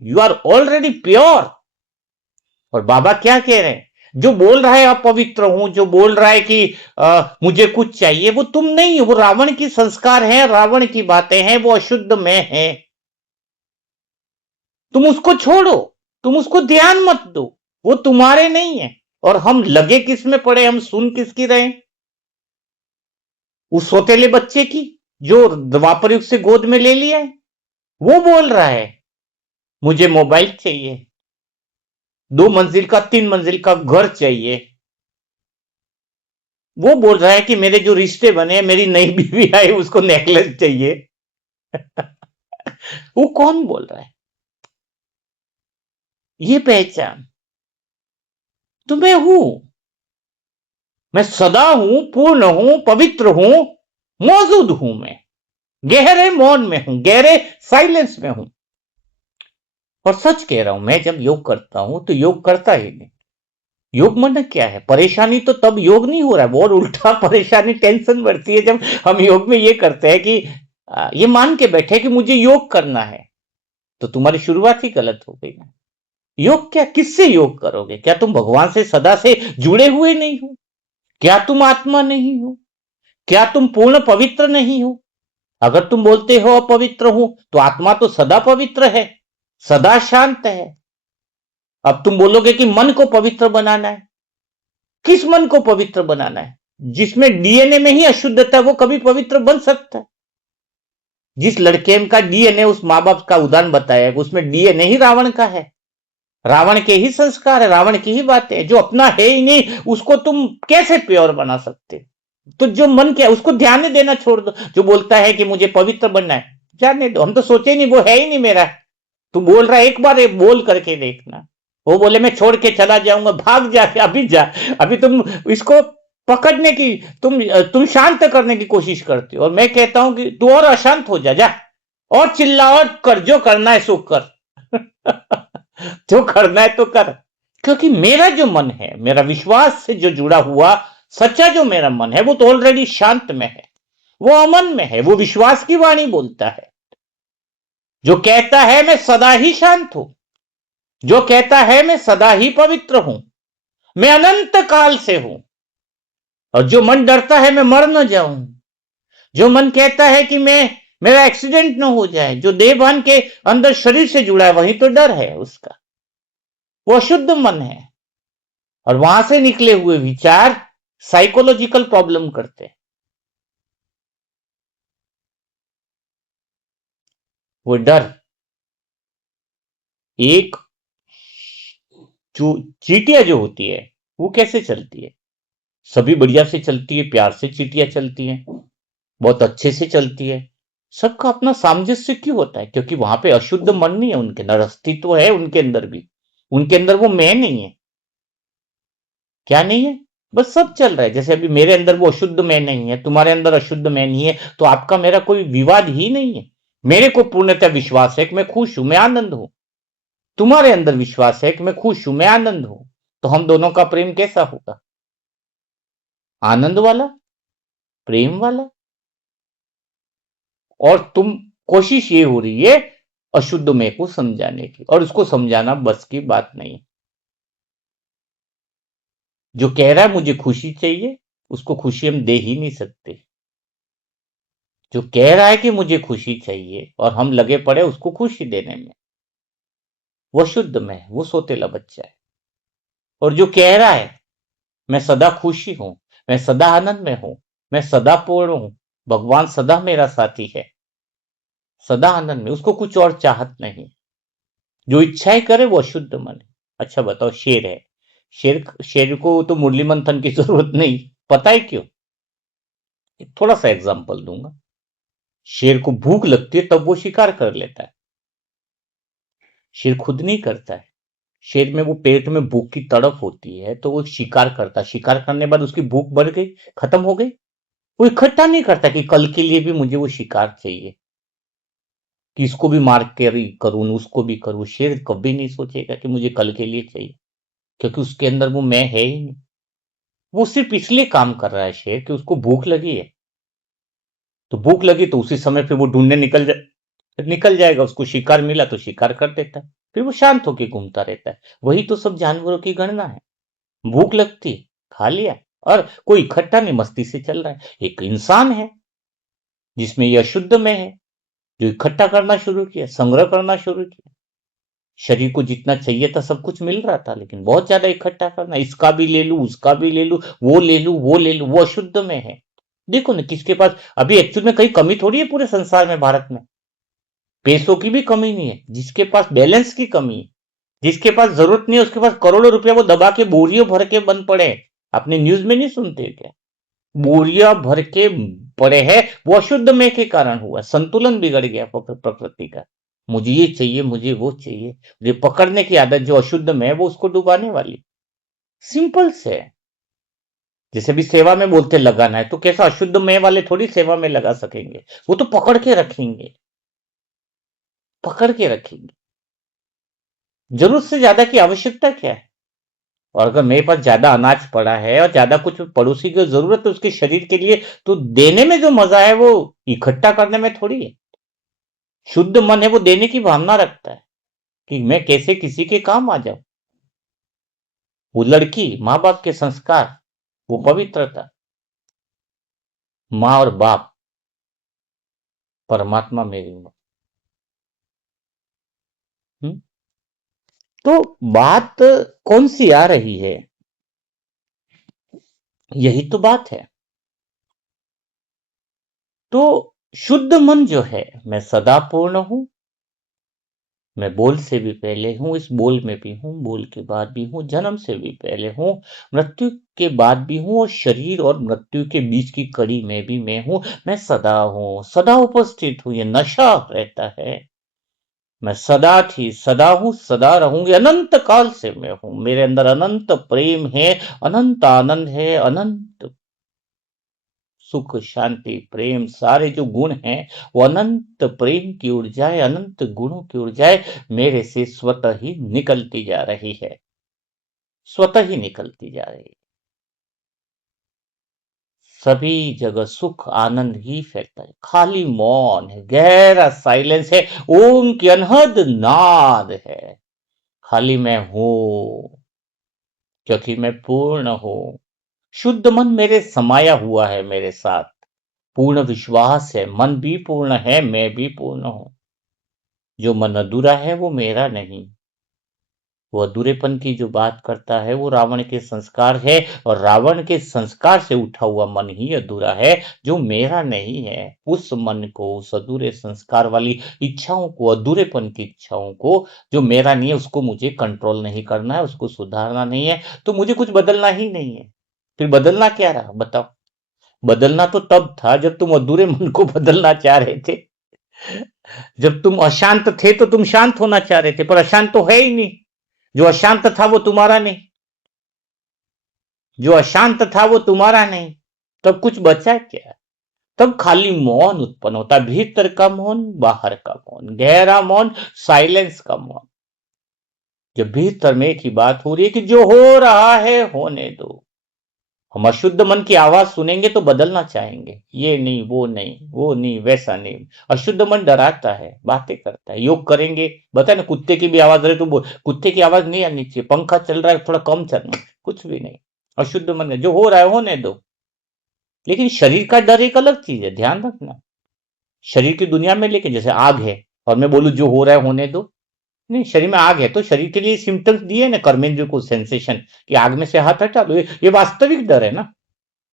यू आर ऑलरेडी प्योर। और बाबा क्या कह रहे हैं? जो बोल रहा है अपवित्र हूं, जो बोल रहा है कि मुझे कुछ चाहिए, वो तुम नहीं हो, वो रावण की संस्कार है, रावण की बातें हैं, वो अशुद्ध में है। तुम उसको छोड़ो, तुम उसको ध्यान मत दो, वो तुम्हारे नहीं है। और हम लगे किस में पड़े, हम सुन किसकी रहे? उस सोतेले बच्चे की जो द्वापर युग से गोद में ले लिया है। वो बोल रहा है मुझे मोबाइल चाहिए, 2 मंजिल का 3 मंजिल का घर चाहिए। वो बोल रहा है कि मेरे जो रिश्ते बने, मेरी नई बीवी आई उसको नेकलेस चाहिए। वो कौन बोल रहा है? ये पहचान तो मैं हूं, मैं सदा हूं, पूर्ण हूं, पवित्र हूं, मौजूद हूं। मैं गहरे मौन में हूं, गहरे साइलेंस में हूं। और सच कह रहा हूं, मैं जब योग करता हूं तो योग करता ही नहीं। योग मन क्या है? परेशानी तो तब योग नहीं हो रहा है, और उल्टा परेशानी, टेंशन बढ़ती है जब हम योग में ये करते हैं कि ये मान के बैठे कि मुझे योग करना है। तो तुम्हारी शुरुआत ही गलत हो गई ना। योग क्या? किससे योग करोगे? क्या तुम भगवान से सदा से जुड़े हुए नहीं हो? क्या तुम आत्मा नहीं हो? क्या तुम पूर्ण पवित्र नहीं हो? अगर तुम बोलते हो अपवित्र हूं, तो आत्मा तो सदा पवित्र है, सदा शांत है। अब तुम बोलोगे कि मन को पवित्र बनाना है। किस मन को पवित्र बनाना है? जिसमें डीएनए में ही अशुद्धता, वो कभी पवित्र बन सकता है? जिस लड़के का डीएनए, उस माँ बाप का उदाहरण बताया, उसमें डीएनए ही रावण का है, रावण के ही संस्कार है, रावण की ही बातें। जो अपना है ही नहीं उसको तुम कैसे प्योर बना सकते? तो जो मन क्या, उसको ध्यान देना छोड़ दो। जो बोलता है कि मुझे पवित्र बनना है, जाने दो, हम तो सोचे नहीं, वो है ही नहीं मेरा। तू बोल रहा है, एक बार बोल करके देखना। वो बोले मैं छोड़ के चला जाऊंगा, भाग जाके अभी जा। अभी तुम इसको पकड़ने की, तुम शांत करने की कोशिश करते हो, और मैं कहता हूं कि तू और अशांत हो जा, जा और चिल्ला और कर, जो करना है सो कर। जो करना है तो कर। क्योंकि मेरा जो मन है, मेरा विश्वास से जो जुड़ा हुआ सच्चा जो मेरा मन है, वो तो ऑलरेडी शांत में है, वो अमन में है, वो विश्वास की वाणी बोलता है, जो कहता है मैं सदा ही शांत हूं, जो कहता है मैं सदा ही पवित्र हूं, मैं अनंत काल से हूं। और जो मन डरता है मैं मर न जाऊं, जो मन कहता है कि मैं, मेरा एक्सीडेंट न हो जाए, जो देहभान के अंदर शरीर से जुड़ा है, वही तो डर है उसका, वो अशुद्ध मन है। और वहां से निकले हुए विचार साइकोलॉजिकल प्रॉब्लम करते हैं। वो डर, एक जो चींटियां जो होती है, वो कैसे चलती है? सभी बढ़िया से चलती है, प्यार से चींटियां चलती हैं, बहुत अच्छे से चलती है। सबका अपना सामंजस्य क्यों होता है? क्योंकि वहां पे अशुद्ध मन नहीं है, उनके अंदर अस्तित्व है, उनके अंदर भी, उनके अंदर वो मैं नहीं है। क्या नहीं है? बस सब चल रहा है। जैसे अभी मेरे अंदर वो अशुद्ध मैं नहीं है, तुम्हारे अंदर अशुद्ध मैं नहीं है, तो आपका मेरा कोई विवाद ही नहीं है। मेरे को पूर्णतः विश्वास है कि मैं खुश हूं, मैं आनंद हूं। तुम्हारे अंदर विश्वास है कि मैं खुश हूं, मैं आनंद हूं। तो हम दोनों का प्रेम कैसा होगा? आनंद वाला, प्रेम वाला। और तुम, कोशिश ये हो रही है अशुद्ध में को समझाने की, और उसको समझाना बस की बात नहीं। जो कह रहा है मुझे खुशी चाहिए, उसको खुशी हम दे ही नहीं सकते। जो कह रहा है कि मुझे खुशी चाहिए और हम लगे पड़े उसको खुशी देने में, वो शुद्ध में है, वो सोतेला बच्चा है। और जो कह रहा है मैं सदा खुशी हूं, मैं सदा आनंद में हूं, मैं सदा पूर्ण हूं, भगवान सदा मेरा साथी है, सदा आनंद में, उसको कुछ और चाहत नहीं। जो इच्छाएं करे वो अशुद्ध मन है। अच्छा बताओ, शेर है, शेर शेर को तो मुरली मंथन की जरूरत नहीं, पता है क्यों? थोड़ा सा एग्जांपल दूंगा। शेर को भूख लगती है तब वो शिकार कर लेता है, शेर खुद नहीं करता है। शेर में वो पेट में भूख की तड़प होती है तो वो शिकार करता है, शिकार करने के बाद उसकी भूख बढ़ गई, खत्म हो गई, वो इकट्ठा नहीं करता कि कल के लिए भी मुझे वो शिकार चाहिए, कि इसको भी मार कर करूं, उसको भी करूं। शेर कभी नहीं सोचेगा कि मुझे कल के लिए चाहिए, क्योंकि उसके अंदर वो मैं है ही नहीं। वो सिर्फ इसलिए काम कर रहा है शेर कि उसको भूख लगी है, तो भूख लगी तो उसी समय पे वो ढूंढने निकल जाएगा, उसको शिकार मिला तो शिकार कर देता है, फिर वो शांत होकर घूमता रहता है। वही तो सब जानवरों की गणना है। भूख लगती है, खा लिया, और कोई इकट्ठा नहीं, मस्ती से चल रहा है। एक इंसान है जिसमें ये अशुद्ध में है, जो इकट्ठा करना शुरू किया, संग्रह करना शुरू किया। शरीर को जितना चाहिए था सब कुछ मिल रहा था, लेकिन बहुत ज्यादा इकट्ठा करना, इसका भी ले लू, उसका भी ले लू, वो ले लू, वो ले लू, वो अशुद्ध में है। देखो ना किसके पास अभी एक्चुअल में कहीं कमी थोड़ी है पूरे संसार में, भारत में पैसों की भी कमी नहीं है, जिसके पास बैलेंस की कमी है, जिसके पास जरूरत नहीं है उसके पास करोड़ों रुपया वो दबा के बोरियों भर के बंद पड़े हैं। अपने न्यूज में नहीं सुनते क्या? बोरिया भर के पड़े हैं, वो अशुद्ध में के कारण हुआ, संतुलन बिगड़ गया प्रकृति का। मुझे ये चाहिए, मुझे वो चाहिए, ये पकड़ने की आदत जो अशुद्ध में है वो उसको डुबाने वाली। सिंपल से है। जैसे भी सेवा में बोलते लगाना है, तो कैसा अशुद्ध में वाले थोड़ी सेवा में लगा सकेंगे, वो तो पकड़ के रखेंगे, पकड़ के रखेंगे। जरूरत से ज्यादा की आवश्यकता क्या है? और अगर मेरे पास ज्यादा अनाज पड़ा है और ज्यादा कुछ पड़ोसी की जरूरत है उसके शरीर के लिए, तो देने में जो मजा है वो इकट्ठा करने में थोड़ी है। शुद्ध मन है वो देने की भावना रखता है कि मैं कैसे किसी के काम आ जाऊं। वो लड़की, माँ बाप के संस्कार, वो पवित्रता, माँ और बाप, परमात्मा मेरी माँ। हम्म? तो बात कौन सी आ रही है? यही तो बात है। तो शुद्ध मन जो है, मैं सदा पूर्ण हूं, मैं बोल से भी पहले हूँ, इस बोल में भी हूँ, बोल के बाद भी हूँ, जन्म से भी पहले हूँ, मृत्यु के बाद भी हूँ, और शरीर और मृत्यु के बीच की कड़ी में भी मैं हूँ। मैं सदा हूँ, सदा उपस्थित हूँ, ये नशा रहता है। मैं सदा थी, सदा हूँ, सदा रहूंगी, अनंत काल से मैं हूँ। मेरे अंदर अनंत प्रेम है, अनंत आनंद है, अनंत सुख, शांति, प्रेम, सारे जो गुण हैं वो अनंत प्रेम की ऊर्जाएं, अनंत गुणों की ऊर्जाएं मेरे से स्वतः ही निकलती जा रही है, स्वतः ही निकलती जा रही है। सभी जगह सुख आनंद ही फैलता है, खाली मौन है, गहरा साइलेंस है, ओम की अनहद नाद है। खाली मैं हूं, क्योंकि मैं पूर्ण हूं। शुद्ध मन मेरे समाया हुआ है, मेरे साथ पूर्ण विश्वास है, मन भी पूर्ण है, मैं भी पूर्ण हूं। जो मन अधूरा है वो मेरा नहीं। वो अधूरेपन की जो बात करता है वो रावण के संस्कार है, और रावण के संस्कार से उठा हुआ मन ही अधूरा है, जो मेरा नहीं है। उस मन को, उस अधूरे संस्कार वाली इच्छाओं को, अधूरेपन की इच्छाओं को, जो मेरा नहीं है, उसको मुझे कंट्रोल नहीं करना है, उसको सुधारना नहीं है, तो मुझे कुछ बदलना ही नहीं है। फिर बदलना क्या रहा बताओ? बदलना तो तब था जब तुम अधूरे मन को बदलना चाह रहे थे। जब तुम अशांत थे तो तुम शांत होना चाह रहे थे, पर अशांत तो है ही नहीं। जो अशांत था वो तुम्हारा नहीं, जो अशांत था वो तुम्हारा नहीं, तब कुछ बचा क्या? तब खाली मौन उत्पन्न होता, भीतर का मौन, बाहर का मौन, गहरा मौन, साइलेंस का मौन। जब भीतर में एक ही बात हो रही है कि जो हो रहा है होने दो। हम अशुद्ध मन की आवाज सुनेंगे तो बदलना चाहेंगे, ये नहीं, वो नहीं, वो नहीं, वैसा नहीं। अशुद्ध मन डराता है, बातें करता है। योग करेंगे, बताए ना, कुत्ते की भी आवाज रहे तो बोल, कुत्ते की आवाज नहीं आनी चाहिए, पंखा चल रहा है थोड़ा कम चलना, कुछ भी नहीं। अशुद्ध मन है, जो हो रहा है होने दो। लेकिन शरीर का डर एक अलग चीज है, ध्यान रखना। शरीर की दुनिया में लेके, जैसे आग है और मैं बोलूं जो हो रहा है होने दो, नहीं, शरीर में आग है तो शरीर के लिए सिम्टम्स दिए ना, कर्मेंद्र को सेंसेशन, कि आग में से हाथ हटा दो, ये वास्तविक डर है ना,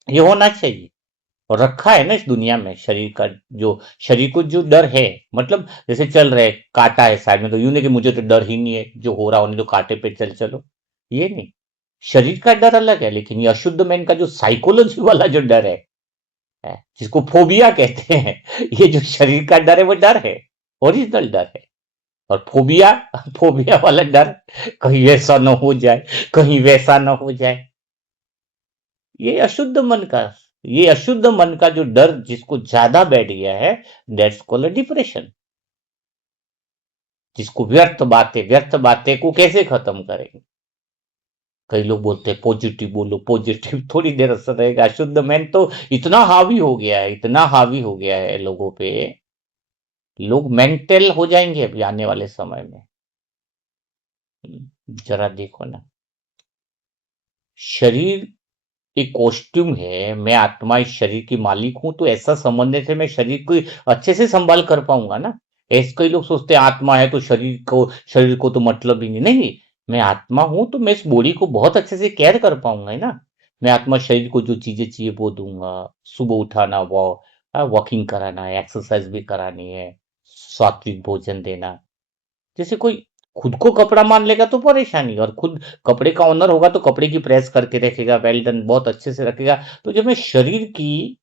ये होना चाहिए। और रखा है ना इस दुनिया में शरीर का, जो शरीर को जो डर है, मतलब जैसे चल रहे कांटा है साइड में, तो यूं नहीं कि मुझे तो डर ही नहीं है, जो हो रहा होने तो कांटे पे चल चलो, ये नहीं। शरीर का डर अलग है, लेकिन ये अशुद्ध मैन का जो साइकोलॉजी वाला जो डर है, जिसको फोबिया कहते हैं, ये जो शरीर का डर है वो डर है, ओरिजिनल डर है। और फोबिया, फोबिया वाला डर, कहीं ऐसा ना हो जाए, कहीं वैसा ना हो जाए, ये अशुद्ध मन का, ये अशुद्ध मन का जो डर जिसको ज्यादा बैठ गया है, दैट्स कॉल्ड डिप्रेशन। जिसको व्यर्थ बातें को कैसे खत्म करेंगे? कई लोग बोलते हैं पॉजिटिव बोलो, पॉजिटिव थोड़ी देर असर रहेगा। अशुद्ध मन तो इतना हावी हो गया है, इतना हावी हो गया है लोगों पे, लोग मेंटल हो जाएंगे अभी आने वाले समय में। जरा देखो ना, शरीर एक कॉस्ट्यूम है, मैं आत्मा इस शरीर की मालिक हूं, तो ऐसा समझने से मैं शरीर को अच्छे से संभाल कर पाऊंगा ना। ऐसे कई लोग सोचते हैं आत्मा है तो शरीर को तो मतलब ही नहीं, नहीं। मैं आत्मा हूं तो मैं इस बॉडी को बहुत अच्छे से केयर कर पाऊंगा ही ना। मैं आत्मा शरीर को जो चीजें चाहिए वो दूंगा। सुबह उठाना, वॉकिंग कराना है, एक्सरसाइज भी करानी है, सात्विक भोजन देना। जैसे कोई खुद को कपड़ा मान लेगा तो परेशानी, और खुद कपड़े का ओनर होगा तो कपड़े की प्रेस करके रखेगा, वेल डन, बहुत अच्छे से रखेगा। तो जब मैं शरीर की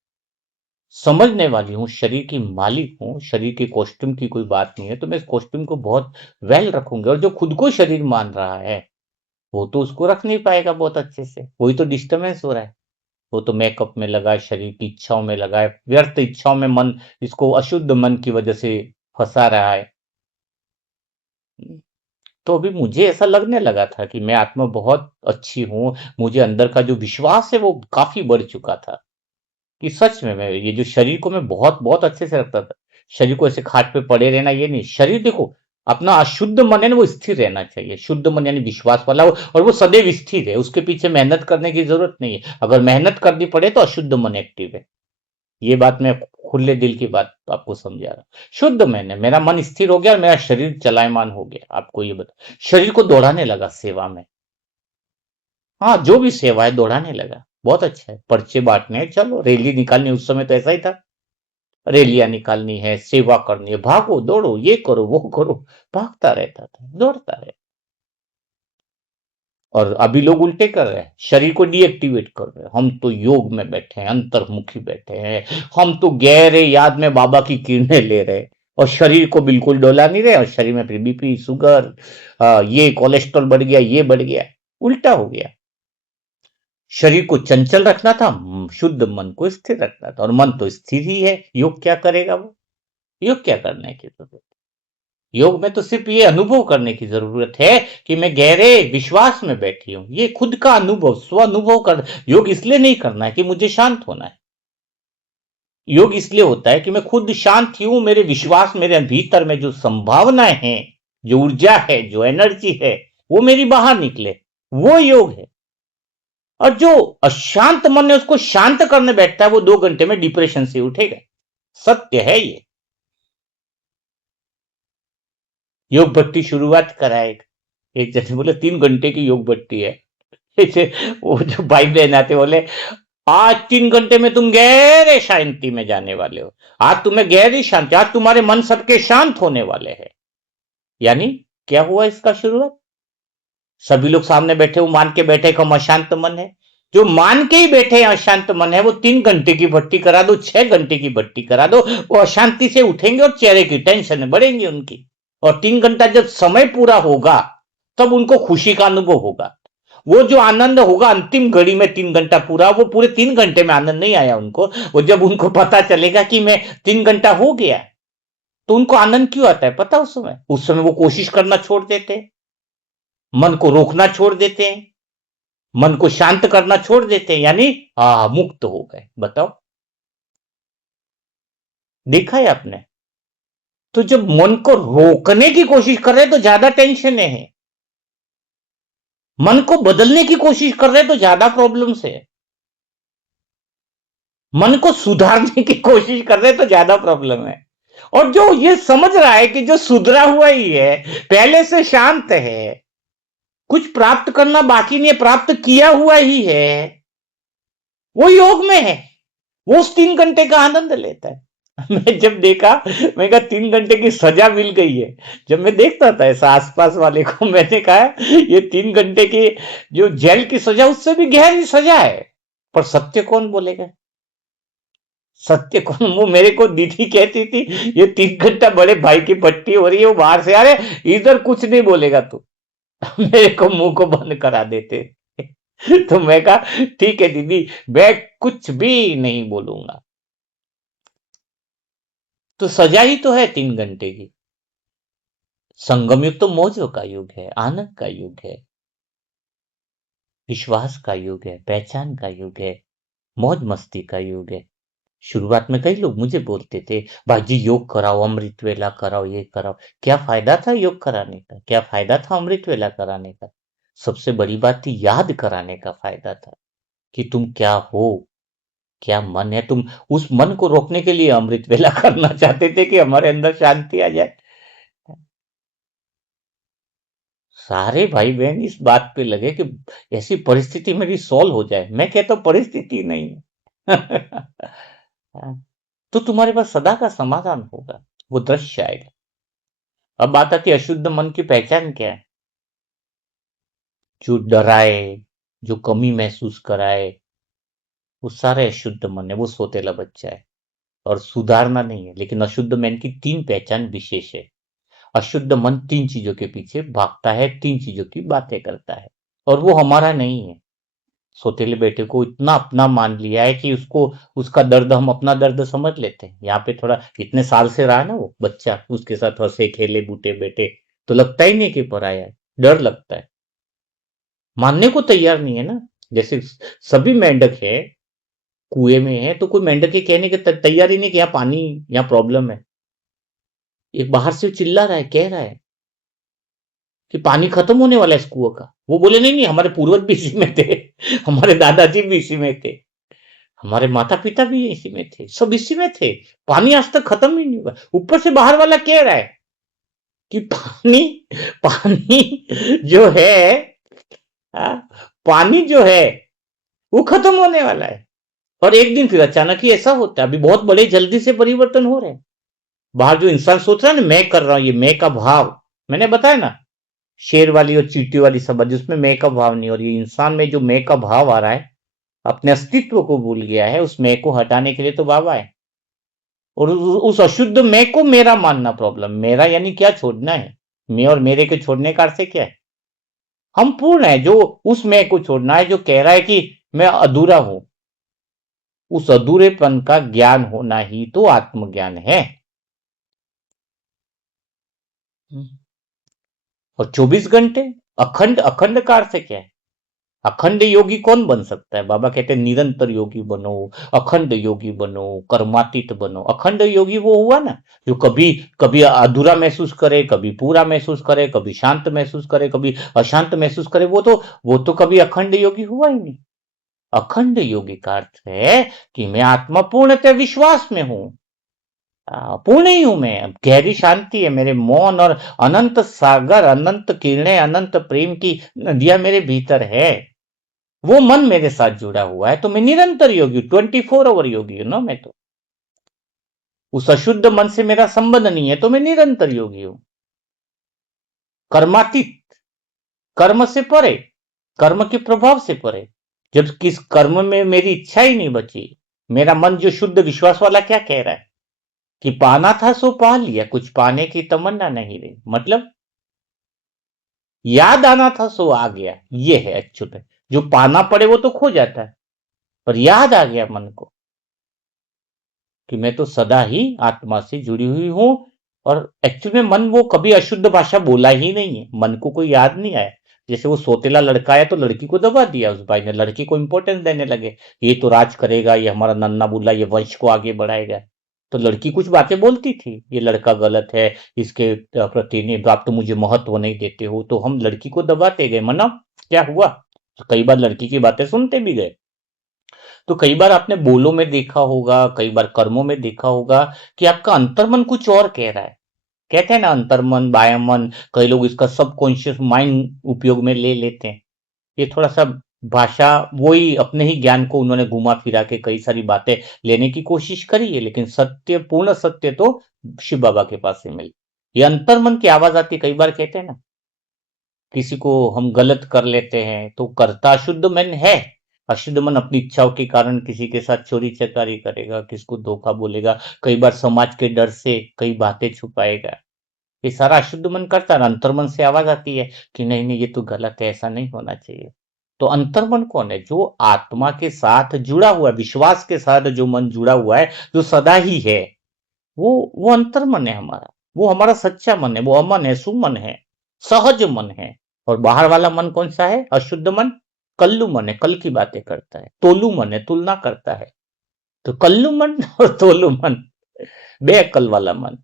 समझने वाली हूँ, शरीर की मालिक हूँ, शरीर के कॉस्ट्यूम की कोई बात नहीं है, तो मैं इस कॉस्ट्यूम को बहुत वेल रखूंगा। और जो खुद को शरीर मान रहा है, वो तो उसको रख नहीं पाएगा बहुत अच्छे से, वही तो डिस्टर्बेंस हो रहा है। वो तो मेकअप में लगा है, शरीर की इच्छाओं में लगा है, व्यर्थ इच्छाओं में मन, इसको अशुद्ध मन की वजह से फंसा रहा है। तो अभी मुझे ऐसा लगने लगा था कि मैं आत्मा बहुत अच्छी हूँ, मुझे अंदर का जो विश्वास है वो काफ़ी बढ़ चुका था, कि सच में मैं ये जो शरीर को मैं बहुत-बहुत अच्छे से रखता था। शरीर को ऐसे खाट पे पड़े रहना ये नहीं, शरीर देखो, अपना अशुद्ध मन है ना वो स्थिर रहना चाहिए, शुद्ध मन यानी विश्वास वाला हो, और वो सदैव स्थिर है, उसके पीछे मेहनत करने की ज़रूरत नहीं है। अगर मेहनत करनी पड़े तो अशुद्ध मन एक्टिव है। ये बात मैं खुले दिल की बात आपको समझा रहा हूँ। शुद्ध मैंने, मेरा मन स्थिर हो गया और मेरा शरीर चलायमान हो गया। आपको ये बता, शरीर को दौड़ाने लगा सेवा में। हाँ, जो भी सेवा है दौड़ाने लगा, बहुत अच्छा है। पर्चे बांटने हैं, चलो रैली निकालनी, उस समय तो ऐसा ही था, रैलियां निकालनी है, सेवा करनी है, भागो दौड़ो, ये करो वो करो, भागता रहता था, दौड़ता रहता। और अभी लोग उल्टे कर रहे हैं, शरीर को डीएक्टिवेट कर रहे हैं। हम तो योग में बैठे हैं, अंतर्मुखी बैठे हैं, हम तो गहरे याद में बाबा की किरणें ले रहे हैं, और शरीर को बिल्कुल डोला नहीं रहे, और शरीर में फिर बीपी, शुगर, ये कोलेस्ट्रॉल बढ़ गया, ये बढ़ गया, उल्टा हो गया। शरीर को चंचल रखना था, शुद्ध मन को स्थिर रखना था, और मन तो स्थिर ही है। योग क्या करेगा वो? योग क्या करने की जरूरत? योग में तो सिर्फ ये अनुभव करने की जरूरत है कि मैं गहरे विश्वास में बैठी हूं, ये खुद का अनुभव, स्व अनुभव कर। योग इसलिए नहीं करना है कि मुझे शांत होना है। योग इसलिए होता है कि मैं खुद शांत हूं, मेरे विश्वास, मेरे भीतर में जो संभावनाएं हैं, जो ऊर्जा है, जो एनर्जी है, वो मेरी बाहर निकले, वो योग है। और जो अशांत मन है उसको शांत करने बैठता है, वो 2 घंटे में डिप्रेशन से उठेगा। सत्य है ये। योग भट्टी शुरुआत कराएगा, एक जैसे बोले 3 घंटे की योग भट्टी है। जैसे वो जो भाई बहन आते बोले, आज 3 घंटे में तुम गहरे शांति में जाने वाले हो, आज तुम्हें गहरी शांति, आज तुम्हारे मन सबके शांत होने वाले हैं। यानी क्या हुआ इसका शुरुआत? सभी लोग सामने बैठे, वो मान के बैठे कि हम अशांत मन है। जो मान के ही बैठे हैं अशांत मन है, वो 3 घंटे की भट्टी करा दो, 6 घंटे की भट्टी करा दो, वो अशांति से उठेंगे और चेहरे की टेंशन बढ़ेंगी उनकी। और 3 घंटा जब समय पूरा होगा, तब उनको खुशी का अनुभव होगा। वो जो आनंद होगा अंतिम घड़ी में, 3 घंटा पूरा, वो पूरे 3 घंटे में आनंद नहीं आया उनको। वो जब उनको पता चलेगा कि मैं 3 घंटा हो गया, तो उनको आनंद क्यों आता है पता? उस समय वो कोशिश करना छोड़ देते हैं, मन को रोकना छोड़ देते हैं, मन को शांत करना छोड़ देते हैं, यानी मुक्त हो गए। बताओ, देखा है आपने? तो जब मन को रोकने की कोशिश कर रहे हैं तो ज्यादा टेंशन है, मन को बदलने की कोशिश कर रहे हैं तो ज्यादा प्रॉब्लम्स है, मन को सुधारने की कोशिश कर रहे हैं तो ज्यादा प्रॉब्लम है। और जो ये समझ रहा है कि जो सुधरा हुआ ही है, पहले से शांत है, कुछ प्राप्त करना बाकी नहीं है, प्राप्त किया हुआ ही है, वो योग में है। वो उस 3 घंटे का आनंद लेता है। मैं जब देखा, मैं कहा 3 घंटे की सजा मिल गई है। जब मैं देखता था ऐसा आसपास वाले को, मैंने कहा ये 3 घंटे की जो जेल की सजा, उससे भी गहरी सजा है। पर सत्य कौन बोलेगा? सत्य कौन? वो मेरे को दीदी कहती थी, ये 3 घंटा बड़े भाई की पट्टी हो रही है, वो बाहर से आ रहे, इधर कुछ नहीं बोलेगा तू। मेरे को मुंह को बंद करा देते। तो मैं कहा ठीक है दीदी, मैं कुछ भी नहीं बोलूंगा। तो सजा ही तो है 3 घंटे की। संगम युग तो मौजों का युग है, आनंद का युग है, विश्वास का युग है, पहचान का युग है, मौज मस्ती का युग है। शुरुआत में कई लोग मुझे बोलते थे, भाई जी योग कराओ, अमृत वेला कराओ, ये कराओ। क्या फायदा था योग कराने का? क्या फायदा था अमृत वेला कराने का? सबसे बड़ी बात थी याद कराने का फायदा था, कि तुम क्या हो, क्या मन है। तुम उस मन को रोकने के लिए अमृत वेला करना चाहते थे कि हमारे अंदर शांति आ जाए। सारे भाई बहन इस बात पे लगे कि ऐसी परिस्थिति मेरी सॉल्व हो जाए। मैं कहता हूं परिस्थिति नहीं है। तो तुम्हारे पास सदा का समाधान होगा, वो दृश्य आएगा। अब बात आती है अशुद्ध मन की पहचान क्या है? जो डराए, जो कमी महसूस कराए, वो सारे अशुद्ध मन है, वो सोतेला बच्चा है। और सुधारना नहीं है। लेकिन अशुद्ध मन की 3 पहचान विशेष है। अशुद्ध मन 3 चीजों के पीछे भागता है, 3 चीजों की बातें करता है, और वो हमारा नहीं है। सौतेले बेटे को इतना अपना मान लिया है कि उसको, उसका दर्द हम अपना दर्द समझ लेते हैं। यहाँ पे थोड़ा इतने साल से रहा ना वो बच्चा, उसके साथ हंसे खेले बूटे बैठे, तो लगता ही नहीं कि पराया है। डर लगता है, मानने को तैयार नहीं है ना। जैसे सभी मेंढक है, कुएं में है, तो कोई मेंढक के कहने की तैयार ही नहीं कि यहाँ पानी, यहाँ प्रॉब्लम है। एक बाहर से चिल्ला रहा है, कह रहा है कि पानी खत्म होने वाला है इस कुआं का। वो बोले नहीं नहीं, हमारे पूर्वज भी इसी में थे, हमारे दादाजी भी इसी में थे, हमारे माता पिता भी इसी में थे, सब इसी में थे। पानी आज तक खत्म ही नहीं हुआ। ऊपर से बाहर वाला कह रहा है कि पानी, पानी जो है, हाँ, पानी जो है वो खत्म होने वाला है। और एक दिन फिर अचानक ही ऐसा होता है। अभी बहुत बड़े जल्दी से परिवर्तन हो रहे हैं। बाहर जो इंसान सोच रहा है ना, मैं कर रहा हूं, ये मैं का भाव, मैंने बताया ना, शेर वाली और चींटी वाली समझ, उसमें मैं का भाव नहीं। और ये इंसान में जो मैं का भाव आ रहा है, अपने अस्तित्व को भूल गया है। उस मैं को हटाने के लिए तो बाबा है। और उस अशुद्ध मैं को मेरा मानना प्रॉब्लम। मेरा यानी क्या छोड़ना है? मैं और मेरे के छोड़ने का अर्थ से क्या है? हम पूर्ण है। जो उस मैं को छोड़ना है जो कह रहा है कि मैं अधूरा हूं, उस अधूरेपन का ज्ञान होना ही तो आत्मज्ञान है। और 24 घंटे अखंड, अखंड का अर्थ क्या है? अखंड योगी कौन बन सकता है? बाबा कहते हैं निरंतर योगी बनो, अखंड योगी बनो, कर्मातीत बनो। अखंड योगी वो हुआ ना, जो कभी कभी अधूरा महसूस करे, कभी पूरा महसूस करे, कभी शांत महसूस करे, कभी अशांत महसूस करे। वो तो कभी अखंड योगी हुआ ही नहीं। अखंड योगी का अर्थ है कि मैं आत्मा पूर्णतः विश्वास में हूं। पूर्ण ही हूं मैं। गहरी शांति है मेरे मौन, और अनंत सागर, अनंत किरणें, अनंत प्रेम की नदियां मेरे भीतर है। वो मन मेरे साथ जुड़ा हुआ है, तो मैं निरंतर योगी हूं, 24 आवर योगी हूं ना मैं तो। उस अशुद्ध मन से मेरा संबंध नहीं है, तो मैं निरंतर योगी हूं। कर्मातीत, कर्म से परे, कर्म के प्रभाव से परे। जब किस कर्म में मेरी इच्छा ही नहीं बची, मेरा मन जो शुद्ध विश्वास वाला क्या कह रहा है कि पाना था सो पा लिया, कुछ पाने की तमन्ना नहीं रही। मतलब याद आना था सो आ गया, ये है एक्चुअल। जो पाना पड़े वो तो खो जाता है, पर याद आ गया मन को कि मैं तो सदा ही आत्मा से जुड़ी हुई हूं। और एक्चुअल में मन वो कभी अशुद्ध भाषा बोला ही नहीं है। मन को कोई याद नहीं आया। जैसे वो सोतेला लड़का है तो लड़की को दबा दिया उस भाई ने, लड़की को इंपॉर्टेंस देने लगे, ये तो राज करेगा, ये हमारा नन्ना बुल्ला, ये वंश को आगे बढ़ाएगा। तो लड़की कुछ बातें बोलती थी, ये लड़का गलत है, इसके प्रति नहीं, आप तो मुझे महत्व नहीं देते हो। तो हम लड़की को दबाते गए। मना क्या हुआ? तो कई बार लड़की की बातें सुनते भी गए। तो कई बार आपने बोलों में देखा होगा, कई बार कर्मों में देखा होगा कि आपका अंतर्मन कुछ और कह रहा है। कहते हैं ना अंतर्मन, बाह्य मन, कई लोग इसका सबकॉन्शियस माइंड उपयोग में ले लेते हैं। ये थोड़ा सा भाषा वही अपने ही ज्ञान को उन्होंने घुमा फिरा के कई सारी बातें लेने की कोशिश करी है, लेकिन सत्य, पूर्ण सत्य तो शिव बाबा के पास से मिली। ये अंतर्मन की आवाज आती, कई बार कहते हैं ना, किसी को हम गलत कर लेते हैं तो करता अशुद्ध मन है। अशुद्ध मन अपनी इच्छाओं के कारण किसी के साथ चोरी चकारी करेगा, किसको धोखा बोलेगा, कई बार समाज के डर से कई बातें छुपाएगा। ये सारा अशुद्ध मन करता है। अंतर्मन से आवाज आती है कि नहीं नहीं, ये तो गलत है, ऐसा नहीं होना चाहिए। तो अंतर्मन कौन है? जो आत्मा के साथ जुड़ा हुआ है, विश्वास के साथ जो मन जुड़ा हुआ है, जो सदा ही है, वो अंतर्मन है हमारा। वो हमारा सच्चा मन है, वो अमन है, सुमन है, सहज मन है। और बाहर वाला मन कौन सा है? अशुद्ध मन, कल्लू मन है, कल की बातें करता है, तोलू मन है, तुलना करता है। तो कल्लू मन और तोलू मन, बेअक्ल वाला मन।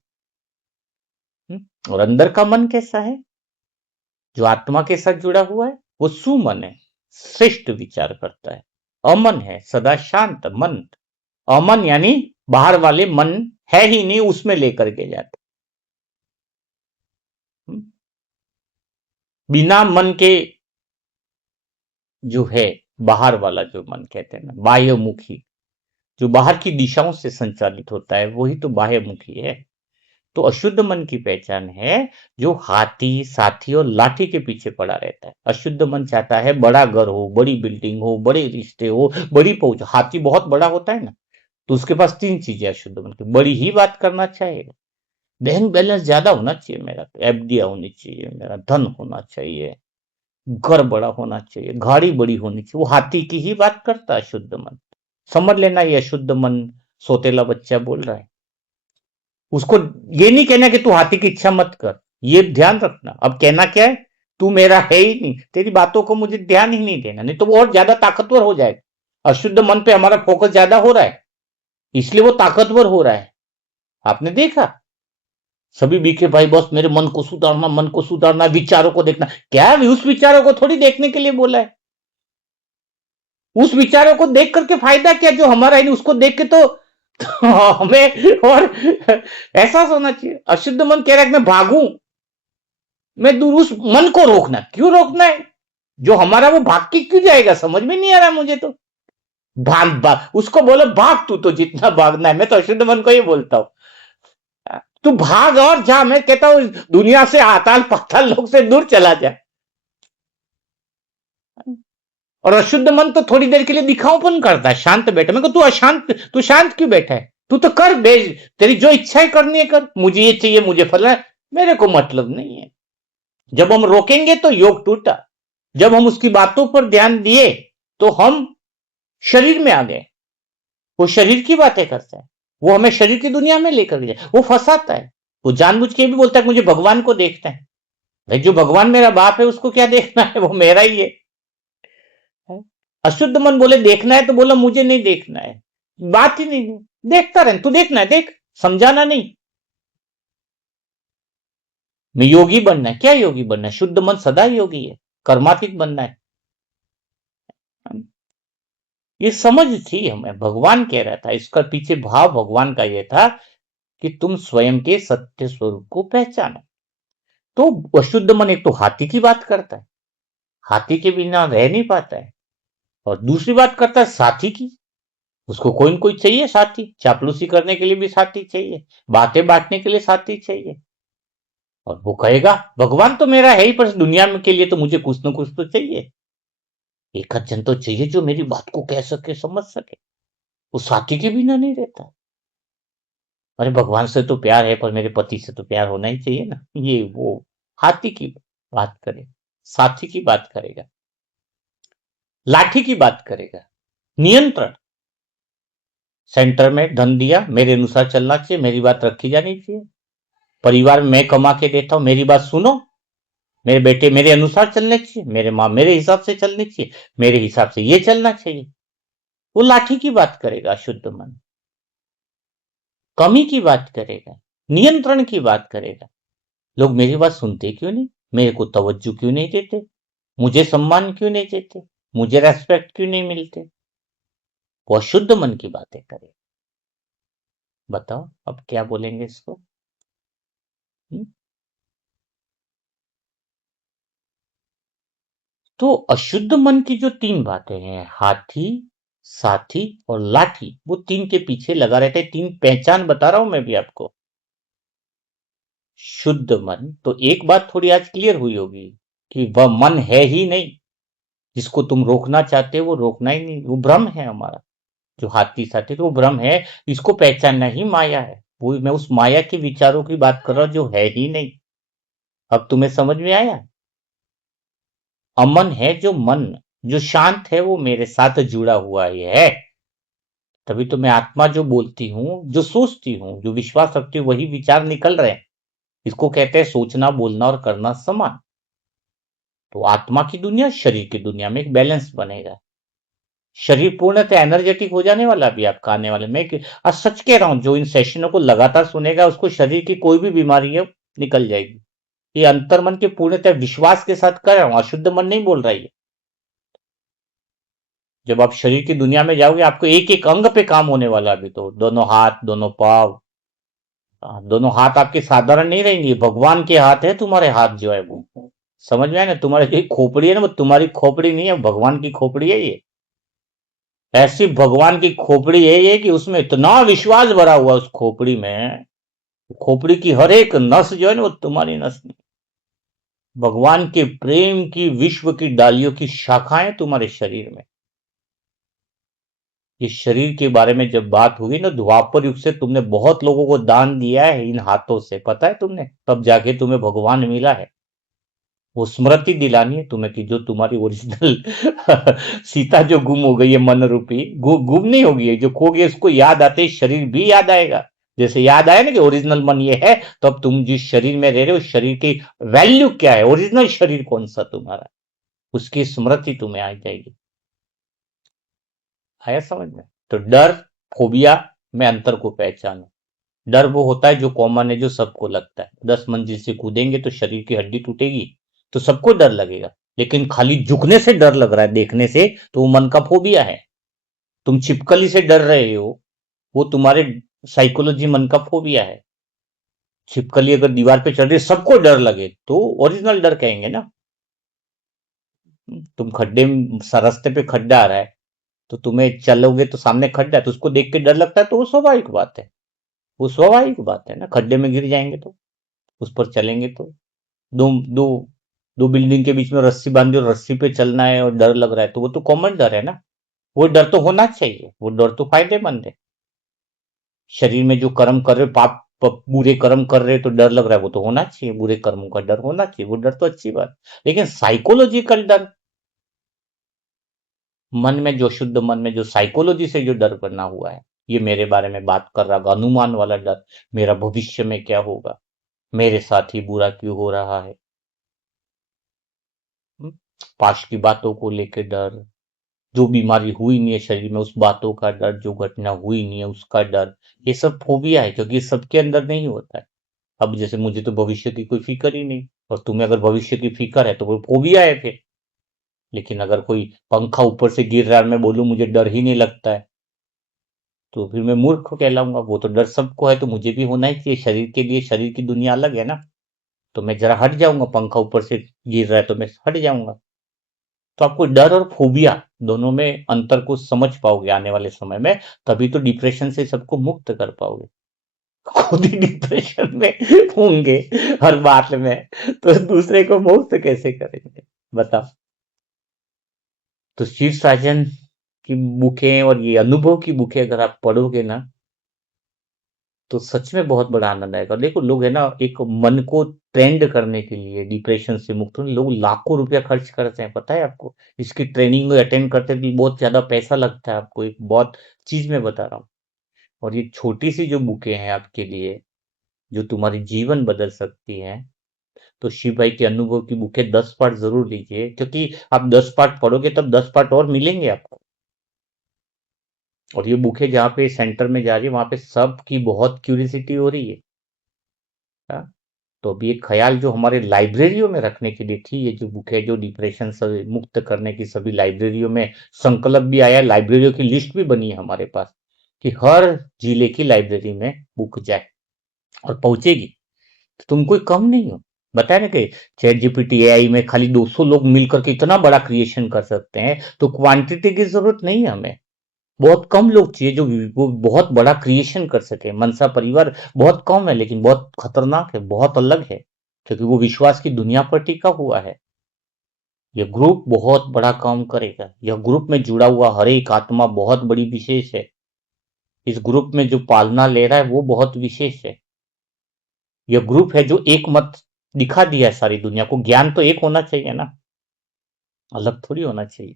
और अंदर का मन कैसा है? जो आत्मा के साथ जुड़ा हुआ है, वो सुमन है, श्रेष्ठ विचार करता है, अमन है, सदा शांत मन। अमन यानी बाहर वाले मन है ही नहीं, उसमें लेकर के जाता। बिना मन के जो है, बाहर वाला जो मन कहते हैं ना, बाह्यमुखी, जो बाहर की दिशाओं से संचालित होता है, वही तो बाह्यमुखी है। तो अशुद्ध मन की पहचान है जो हाथी, साथी और लाठी के पीछे पड़ा रहता है। अशुद्ध मन चाहता है बड़ा घर हो, बड़ी बिल्डिंग हो, बड़े रिश्ते हो, बड़ी पहुंच। हाथी बहुत बड़ा होता है ना, तो उसके पास तीन चीजें अशुद्ध मन की, बड़ी ही बात करना चाहेगा, बैंक बैलेंस ज्यादा होना चाहिए मेरा, तो एफडिया होनी चाहिए, मेरा धन होना चाहिए, घर बड़ा होना चाहिए, गाड़ी बड़ी होनी चाहिए। वो हाथी की ही बात करता है शुद्ध मन। समझ लेना, ये शुद्ध मन सोतेला बच्चा बोल रहा है। उसको ये नहीं कहना कि तू हाथी की इच्छा मत कर, ये ध्यान रखना। अब कहना क्या है? तू मेरा है ही नहीं, तेरी बातों को मुझे ध्यान ही नहीं देना, नहीं तो वो और ज्यादा ताकतवर हो जाएगा। अशुद्ध मन पे हमारा फोकस ज्यादा हो रहा है, इसलिए वो ताकतवर हो रहा है। आपने देखा, सभी बीके भाई बस मेरे मन को सुधारना, मन को सुधारना, विचारों को देखना। क्या है? उस विचारों को थोड़ी देखने के लिए बोला है। उस विचारों को देख करके फायदा क्या? जो हमारा है नहीं उसको देख के तो हमें और एहसास होना चाहिए। अशुद्ध मन कह रहा है कि मैं भागूं, मैं दूर, उस मन को रोकना। क्यों रोकना है? जो हमारा वो भाग के क्यों जाएगा? समझ में नहीं आ रहा मुझे तो। भाग भाग, उसको बोलो भाग, तू तो जितना भागना है। मैं तो अशुद्ध मन को ही बोलता हूं, तू भाग और जा। मैं कहता हूं दुनिया से, आताल पाताल लोग से दूर चला जा। और अशुद्ध मन तो थोड़ी देर के लिए दिखाऊपन करता है, शांत बैठा। मैं तू अशांत, तू शांत क्यों बैठा है? तू तो कर भेज, तेरी जो इच्छाएं करनी है कर। मुझे ये चाहिए, मुझे फला, मेरे को मतलब नहीं है। जब हम रोकेंगे तो योग टूटा। जब हम उसकी बातों पर ध्यान दिए तो हम शरीर में आ गए। वो शरीर की बातें करता है, वो हमें शरीर की दुनिया में लेकर गया, वो फंसाता है। वो जानबूझ के भी बोलता है मुझे भगवान को देखना है। भाई जो भगवान मेरा बाप है उसको क्या देखना है? वो मेरा ही है। अशुद्ध मन बोले देखना है, तो बोला मुझे नहीं देखना है, बात ही नहीं। देखता रहे, तू देखना है देख, समझाना नहीं। मैं योगी बनना है, क्या योगी बनना है? शुद्ध मन सदा योगी है, कर्मातीत बनना है। ये समझ थी हमें, भगवान कह रहा था, इसका पीछे भाव भगवान का ये था कि तुम स्वयं के सत्य स्वरूप को पहचानो। तो अशुद्ध मन एक तो हाथी की बात करता है, हाथी के बिना रह नहीं पाता है। और दूसरी बात करता है साथी की, उसको कोई न कोई चाहिए साथी, चापलूसी करने के लिए भी साथी चाहिए, बातें बांटने के लिए साथी चाहिए। और वो कहेगा भगवान तो मेरा है ही, पर दुनिया में के लिए तो मुझे कुछ न कुछ तो चाहिए। एक जन तो चाहिए जो मेरी बात को कह सके, समझ सके। वो साथी के बिना नहीं रहता। अरे भगवान से तो प्यार है, पर मेरे पति से तो प्यार होना ही चाहिए ना, ये वो। हाथी की बात करे, साथी की बात करेगा, लाठी की बात करेगा, नियंत्रण। सेंटर में धन दिया, मेरे अनुसार चलना चाहिए, मेरी बात रखी जानी चाहिए। परिवार में मैं कमा के देता हूं, मेरी बात सुनो। मेरे बेटे मेरे अनुसार चलने चाहिए, मेरे माँ मेरे हिसाब से चलनी चाहिए, मेरे हिसाब से ये चलना चाहिए। वो लाठी की बात करेगा शुद्ध मन, कमी की बात करेगा, नियंत्रण की बात करेगा। लोग मेरी बात सुनते क्यों नहीं? मेरे को तवज्जो क्यों नहीं देते? मुझे सम्मान क्यों नहीं देते? मुझे रेस्पेक्ट क्यों नहीं मिलते? वो अशुद्ध मन की बातें करे। बताओ अब क्या बोलेंगे इसको? हुँ? तो अशुद्ध मन की जो 3 बातें हैं, हाथी, साथी और लाठी, वो 3 के पीछे लगा रहता है। 3 पहचान बता रहा हूं मैं भी आपको। शुद्ध मन, तो एक बात थोड़ी आज क्लियर हुई होगी कि वह मन है ही नहीं। जिसको तुम रोकना चाहते हो वो रोकना ही नहीं, वो भ्रम है हमारा। जो हाथी साथी तो वो भ्रम है, इसको पहचानना ही माया है। वो मैं उस माया के विचारों की बात कर रहा हूं जो है ही नहीं। अब तुम्हें समझ में आया? अमन है जो मन, जो शांत है, वो मेरे साथ जुड़ा हुआ ही है। तभी तो मैं आत्मा जो बोलती हूँ, जो सोचती हूँ, जो विश्वास रखती हूँ, वही विचार निकल रहे हैं। इसको कहते हैं सोचना, बोलना और करना समान। तो आत्मा की दुनिया, शरीर की दुनिया में एक बैलेंस बनेगा। शरीर पूर्णतः एनर्जेटिक हो जाने वाला भी आपका आने वाले में। आज सच कह रहा हूं, जो इन सेशनों को लगातार सुनेगा उसको शरीर की कोई भी बीमारी है निकल जाएगी। ये अंतर्मन के पूर्णतः विश्वास के साथ कर रहा हूं, अशुद्ध मन नहीं बोल रहा है। जब आप शरीर की दुनिया में जाओगे आपको एक एक अंग पे काम होने वाला। अभी तो दोनों हाथ, दोनों पाव, दोनों हाथ आपके साधारण नहीं रहेंगे, भगवान के हाथ है। तुम्हारे हाथ जो है वो, समझ में आया ना? तुम्हारे जो खोपड़ी है ना, वो तुम्हारी खोपड़ी नहीं है, भगवान की खोपड़ी है ये। ऐसी भगवान की खोपड़ी है ये कि उसमें इतना विश्वास भरा हुआ उस खोपड़ी में। खोपड़ी की हर एक नस जो है ना वो तुम्हारी नस नहीं। भगवान के प्रेम की, विश्व की डालियों की शाखाएं तुम्हारे शरीर में। ये शरीर के बारे में जब बात होगी ना, द्वापर युग से तुमने बहुत लोगों को दान दिया है इन हाथों से, पता है तुमने? तब जाके तुम्हें भगवान मिला है। वो स्मृति दिलानी है तुम्हें कि जो तुम्हारी ओरिजिनल सीता जो गुम हो गई है मन रूपी, गुम नहीं होगी, जो खो गई उसको याद आते ही शरीर भी याद आएगा। जैसे याद आया ना कि ओरिजिनल मन ये है, तो अब तुम जिस शरीर में रह रहे हो उस शरीर की वैल्यू क्या है, ओरिजिनल शरीर कौन सा तुम्हारा, उसकी स्मृति तुम्हें आ जाएगी। आया समझ में? तो डर, फोबिया में अंतर को पहचानो। डर वो होता है जो कॉमन है, जो सबको लगता है। 10 मंजिल से कूदेंगे तो शरीर की हड्डी टूटेगी, तो सबको डर लगेगा। लेकिन खाली झुकने से डर लग रहा है, देखने से, तो वो मन का फोबिया है। तुम छिपकली से डर रहे हो, वो तुम्हारे साइकोलॉजी मन का फोबिया है। छिपकली अगर दीवार पे चढ़ रही सबको डर लगे तो ओरिजिनल डर कहेंगे ना। तुम खड्डे में, रास्ते पे खड्डा आ रहा है, तो तुम्हें चलोगे तो सामने खड्डा है तो उसको देख के डर लगता है, तो वो स्वाभाविक बात है। वो स्वाभाविक बात है ना, खड्डे में गिर जाएंगे तो, उस पर चलेंगे तो। दो दो दो बिल्डिंग के बीच में रस्सी बांधी और रस्सी पे चलना है और डर लग रहा है, तो वो तो कॉमन डर है ना। वो डर तो होना चाहिए, वो डर तो फायदेमंद है। शरीर में जो कर्म कर रहे हो, बुरे कर्म कर रहे हो तो डर लग रहा है, वो तो होना चाहिए, बुरे कर्मों का डर होना चाहिए, वो डर तो अच्छी बात। लेकिन साइकोलॉजिकल डर, मन में जो, शुद्ध मन में जो साइकोलॉजी से जो डर बना हुआ है, ये मेरे बारे में बात कर रहा, अनुमान वाला डर, मेरा भविष्य में क्या होगा, मेरे साथ ही बुरा क्यों हो रहा है, पास्ट की बातों को लेकर डर, जो बीमारी हुई नहीं है शरीर में उस बातों का डर, जो घटना हुई नहीं है उसका डर। ये सब फोबिया है, क्योंकि ये सबके अंदर नहीं होता है। अब जैसे मुझे तो भविष्य की कोई फिक्र ही नहीं, और तुम्हें अगर भविष्य की फिक्र है तो वो फोबिया है फिर। लेकिन अगर कोई पंखा ऊपर से गिर रहा है, मैं बोलूं मुझे डर ही नहीं लगता है, तो फिर मैं मूर्ख कहलाऊंगा। वो तो डर सबको है, तो मुझे भी होना ही चाहिए। शरीर के लिए शरीर की दुनिया अलग है ना, तो मैं जरा हट जाऊंगा, पंखा ऊपर से गिर रहा है तो मैं हट जाऊंगा। तो आपको डर और फोबिया दोनों में अंतर को समझ पाओगे आने वाले समय में, तभी तो डिप्रेशन से सबको मुक्त कर पाओगे। खुद ही डिप्रेशन में होंगे हर बात में, तो दूसरे को मुक्त कैसे करेंगे, बताओ? तो शिव साजन की बुकें और ये अनुभव की बुकें अगर आप पढ़ोगे ना, तो सच में बहुत बड़ा आनंद आएगा। देखो लोग है ना, एक मन को ट्रेंड करने के लिए, डिप्रेशन से मुक्त होने लोग लाखों रुपया खर्च करते हैं, पता है आपको? इसकी ट्रेनिंग अटेंड करते भी बहुत ज्यादा पैसा लगता है आपको, एक बहुत चीज मैं बता रहा हूँ। और ये छोटी सी जो बुकें हैं आपके लिए, जो तुम्हारी जीवन बदल सकती हैं, तो शिव भाई के अनुभव की बुकें 10 पार्ट जरूर लीजिए, क्योंकि आप 10 पार्ट पढ़ोगे तब 10 पार्ट और मिलेंगे आपको। और ये बुकें जहाँ पे सेंटर में जा रही है वहां पे सबकी बहुत क्यूरियोसिटी हो रही है। हाँ? तो अभी एक ख्याल जो हमारे लाइब्रेरियों में रखने के लिए थी, ये जो बुक है जो डिप्रेशन से मुक्त करने की, सभी लाइब्रेरियों में संकल्प भी आया, लाइब्रेरियों की लिस्ट भी बनी है हमारे पास, कि हर जिले की लाइब्रेरी में बुक जाए और पहुंचेगी। तो तुम कोई कम नहीं हो, बताया ना कि चैट जीपीटी एआई में खाली 200 लोग मिलकर के इतना बड़ा क्रिएशन कर सकते हैं, तो क्वांटिटी की जरूरत नहीं है हमें। बहुत कम लोग चाहिए जो वो बहुत बड़ा क्रिएशन कर सके। मनसा परिवार बहुत कम है लेकिन बहुत खतरनाक है, बहुत अलग है, क्योंकि वो विश्वास की दुनिया पर टिका हुआ है। यह ग्रुप बहुत बड़ा काम करेगा। यह ग्रुप में जुड़ा हुआ हर एक आत्मा बहुत बड़ी विशेष है। इस ग्रुप में जो पालना ले रहा है वो बहुत विशेष है। यह ग्रुप है जो एक मत दिखा दिया है सारी दुनिया को। ज्ञान तो एक होना चाहिए ना, अलग थोड़ी होना चाहिए।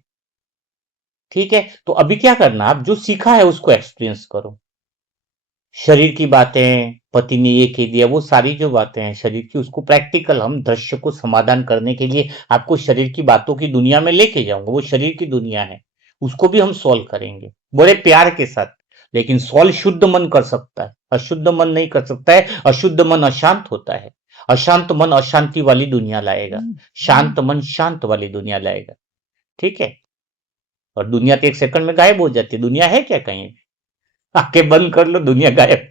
ठीक है, तो अभी क्या करना, आप जो सीखा है उसको एक्सपीरियंस करो। शरीर की बातें, पति ने ये कह दिया, वो सारी जो बातें हैं शरीर की, उसको प्रैक्टिकल हम दृश्य को समाधान करने के लिए आपको शरीर की बातों की दुनिया में लेके जाऊंगा। वो शरीर की दुनिया है, उसको भी हम सॉल्व करेंगे बड़े प्यार के साथ। लेकिन सॉल्व शुद्ध मन कर सकता है, अशुद्ध मन नहीं कर सकता है। अशुद्ध मन अशांत होता है, अशांत मन अशांति वाली दुनिया लाएगा, शांत मन शांत वाली दुनिया लाएगा। ठीक है, और दुनिया तो एक सेकंड में गायब हो जाती है। दुनिया है क्या कहीं? आंखें बंद कर लो, दुनिया गायब।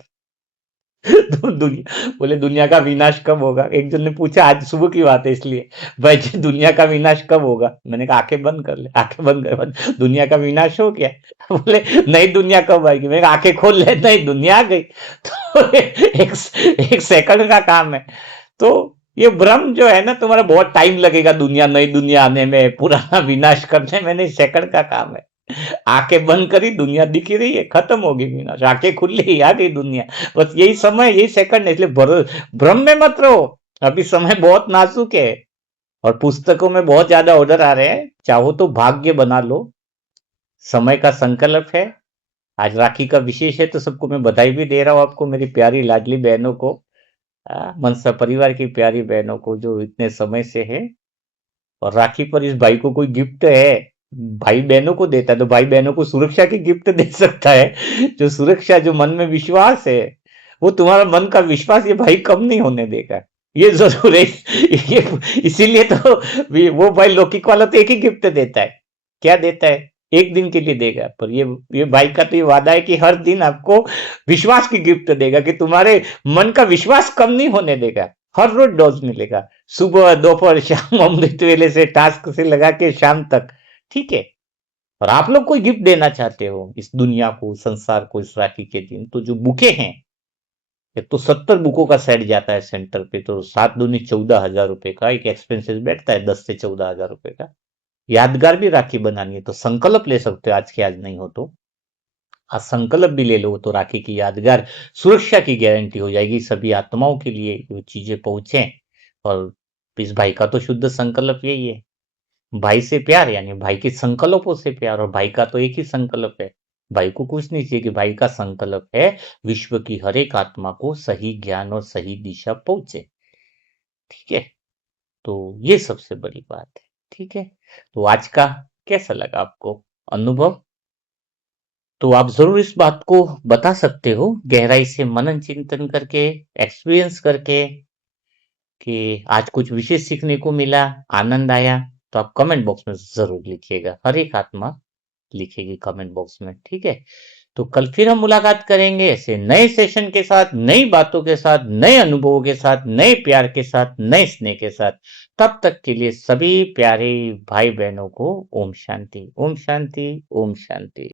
तो दुनिया बोले दुनिया का विनाश कब होगा? एक जन ने पूछा, आज सुबह की बात है इसलिए, भाई जी दुनिया का विनाश कब होगा? मैंने कहा आंखें बंद कर ले, आंखें बंद कर, दुनिया का विनाश हो गया। बोले नई दुनिया कब आएगी? मैंने कहा आंखें खोल ले, नहीं दुनिया आ गई। तो एक सेकंड का काम है। तो ये भ्रम जो है ना तुम्हारा, बहुत टाइम लगेगा दुनिया, नई दुनिया आने में, पुराना विनाश करने में, नहीं सेकंड का काम है। आंखें बंद करी, दुनिया दिख ही रही है, खत्म होगी विनाश। आंखें खुल ली, आ गई दुनिया। बस यही समय, यही सेकंड है, इसलिए भ्रम में मत रहो। अभी समय बहुत नाजुक है और पुस्तकों में बहुत ज्यादा ऑर्डर आ रहे हैं। चाहो तो भाग्य बना लो, समय का संकल्प है। आज राखी का विशेष है, तो सबको मैं बधाई भी दे रहा हूँ, आपको मेरी प्यारी लाडली बहनों को, मनसा परिवार की प्यारी बहनों को जो इतने समय से है। और राखी पर इस भाई को कोई गिफ्ट है, भाई बहनों को देता है, तो भाई बहनों को सुरक्षा की गिफ्ट दे सकता है। जो सुरक्षा, जो मन में विश्वास है, वो तुम्हारा मन का विश्वास ये भाई कम नहीं होने देगा। ये जरूर है। ये इसीलिए तो वो भाई लौकिक वाला तो एक ही गिफ्ट देता है। क्या देता है? एक दिन के लिए देगा, पर ये भाई का तो ये वादा है कि हर दिन आपको विश्वास की गिफ्ट देगा, कि तुम्हारे मन का विश्वास कम नहीं होने देगा। हर रोज डोज मिलेगा, सुबह दोपहर शाम, अमृत वेले से टास्क से लगा के शाम तक। ठीक है, और आप लोग कोई गिफ्ट देना चाहते हो इस दुनिया को, संसार को, इस राखी के दिन, तो जो बुके हैं, एक तो 70 बुकों का सेट जाता है सेंटर पे, तो 7 दूनी 14 हजार रुपए का एक एक्सपेंसेस बैठता है, 10 से 14 हजार रुपए का। यादगार भी राखी बनानी है तो संकल्प ले सकते हो, आज के आज नहीं हो तो आज संकल्प भी ले लो, तो राखी की यादगार सुरक्षा की गारंटी हो जाएगी सभी आत्माओं के लिए, वो चीजें पहुंचे। और इस भाई का तो शुद्ध संकल्प यही है, भाई से प्यार, यानी भाई के संकल्पों से प्यार। और भाई का तो एक ही संकल्प है, भाई को कुछ नहीं चाहिए, कि भाई का संकल्प है विश्व की हर एक आत्मा को सही ज्ञान और सही दिशा पहुंचे। ठीक है, तो ये सबसे बड़ी बात है। ठीक है, तो आज का कैसा लगा आपको अनुभव? तो आप जरूर इस बात को बता सकते हो, गहराई से मनन चिंतन करके, एक्सपीरियंस करके, कि आज कुछ विशेष सीखने को मिला, आनंद आया। तो आप कमेंट बॉक्स में जरूर लिखिएगा, हर एक आत्मा लिखेगी कमेंट बॉक्स में। ठीक है, तो कल फिर हम मुलाकात करेंगे ऐसे नए सेशन के साथ, नई बातों के साथ, नए अनुभवों के साथ, नए प्यार के साथ, नए स्नेह के साथ। तब तक के लिए सभी प्यारे भाई बहनों को ओम शांति, ओम शांति, ओम शांति।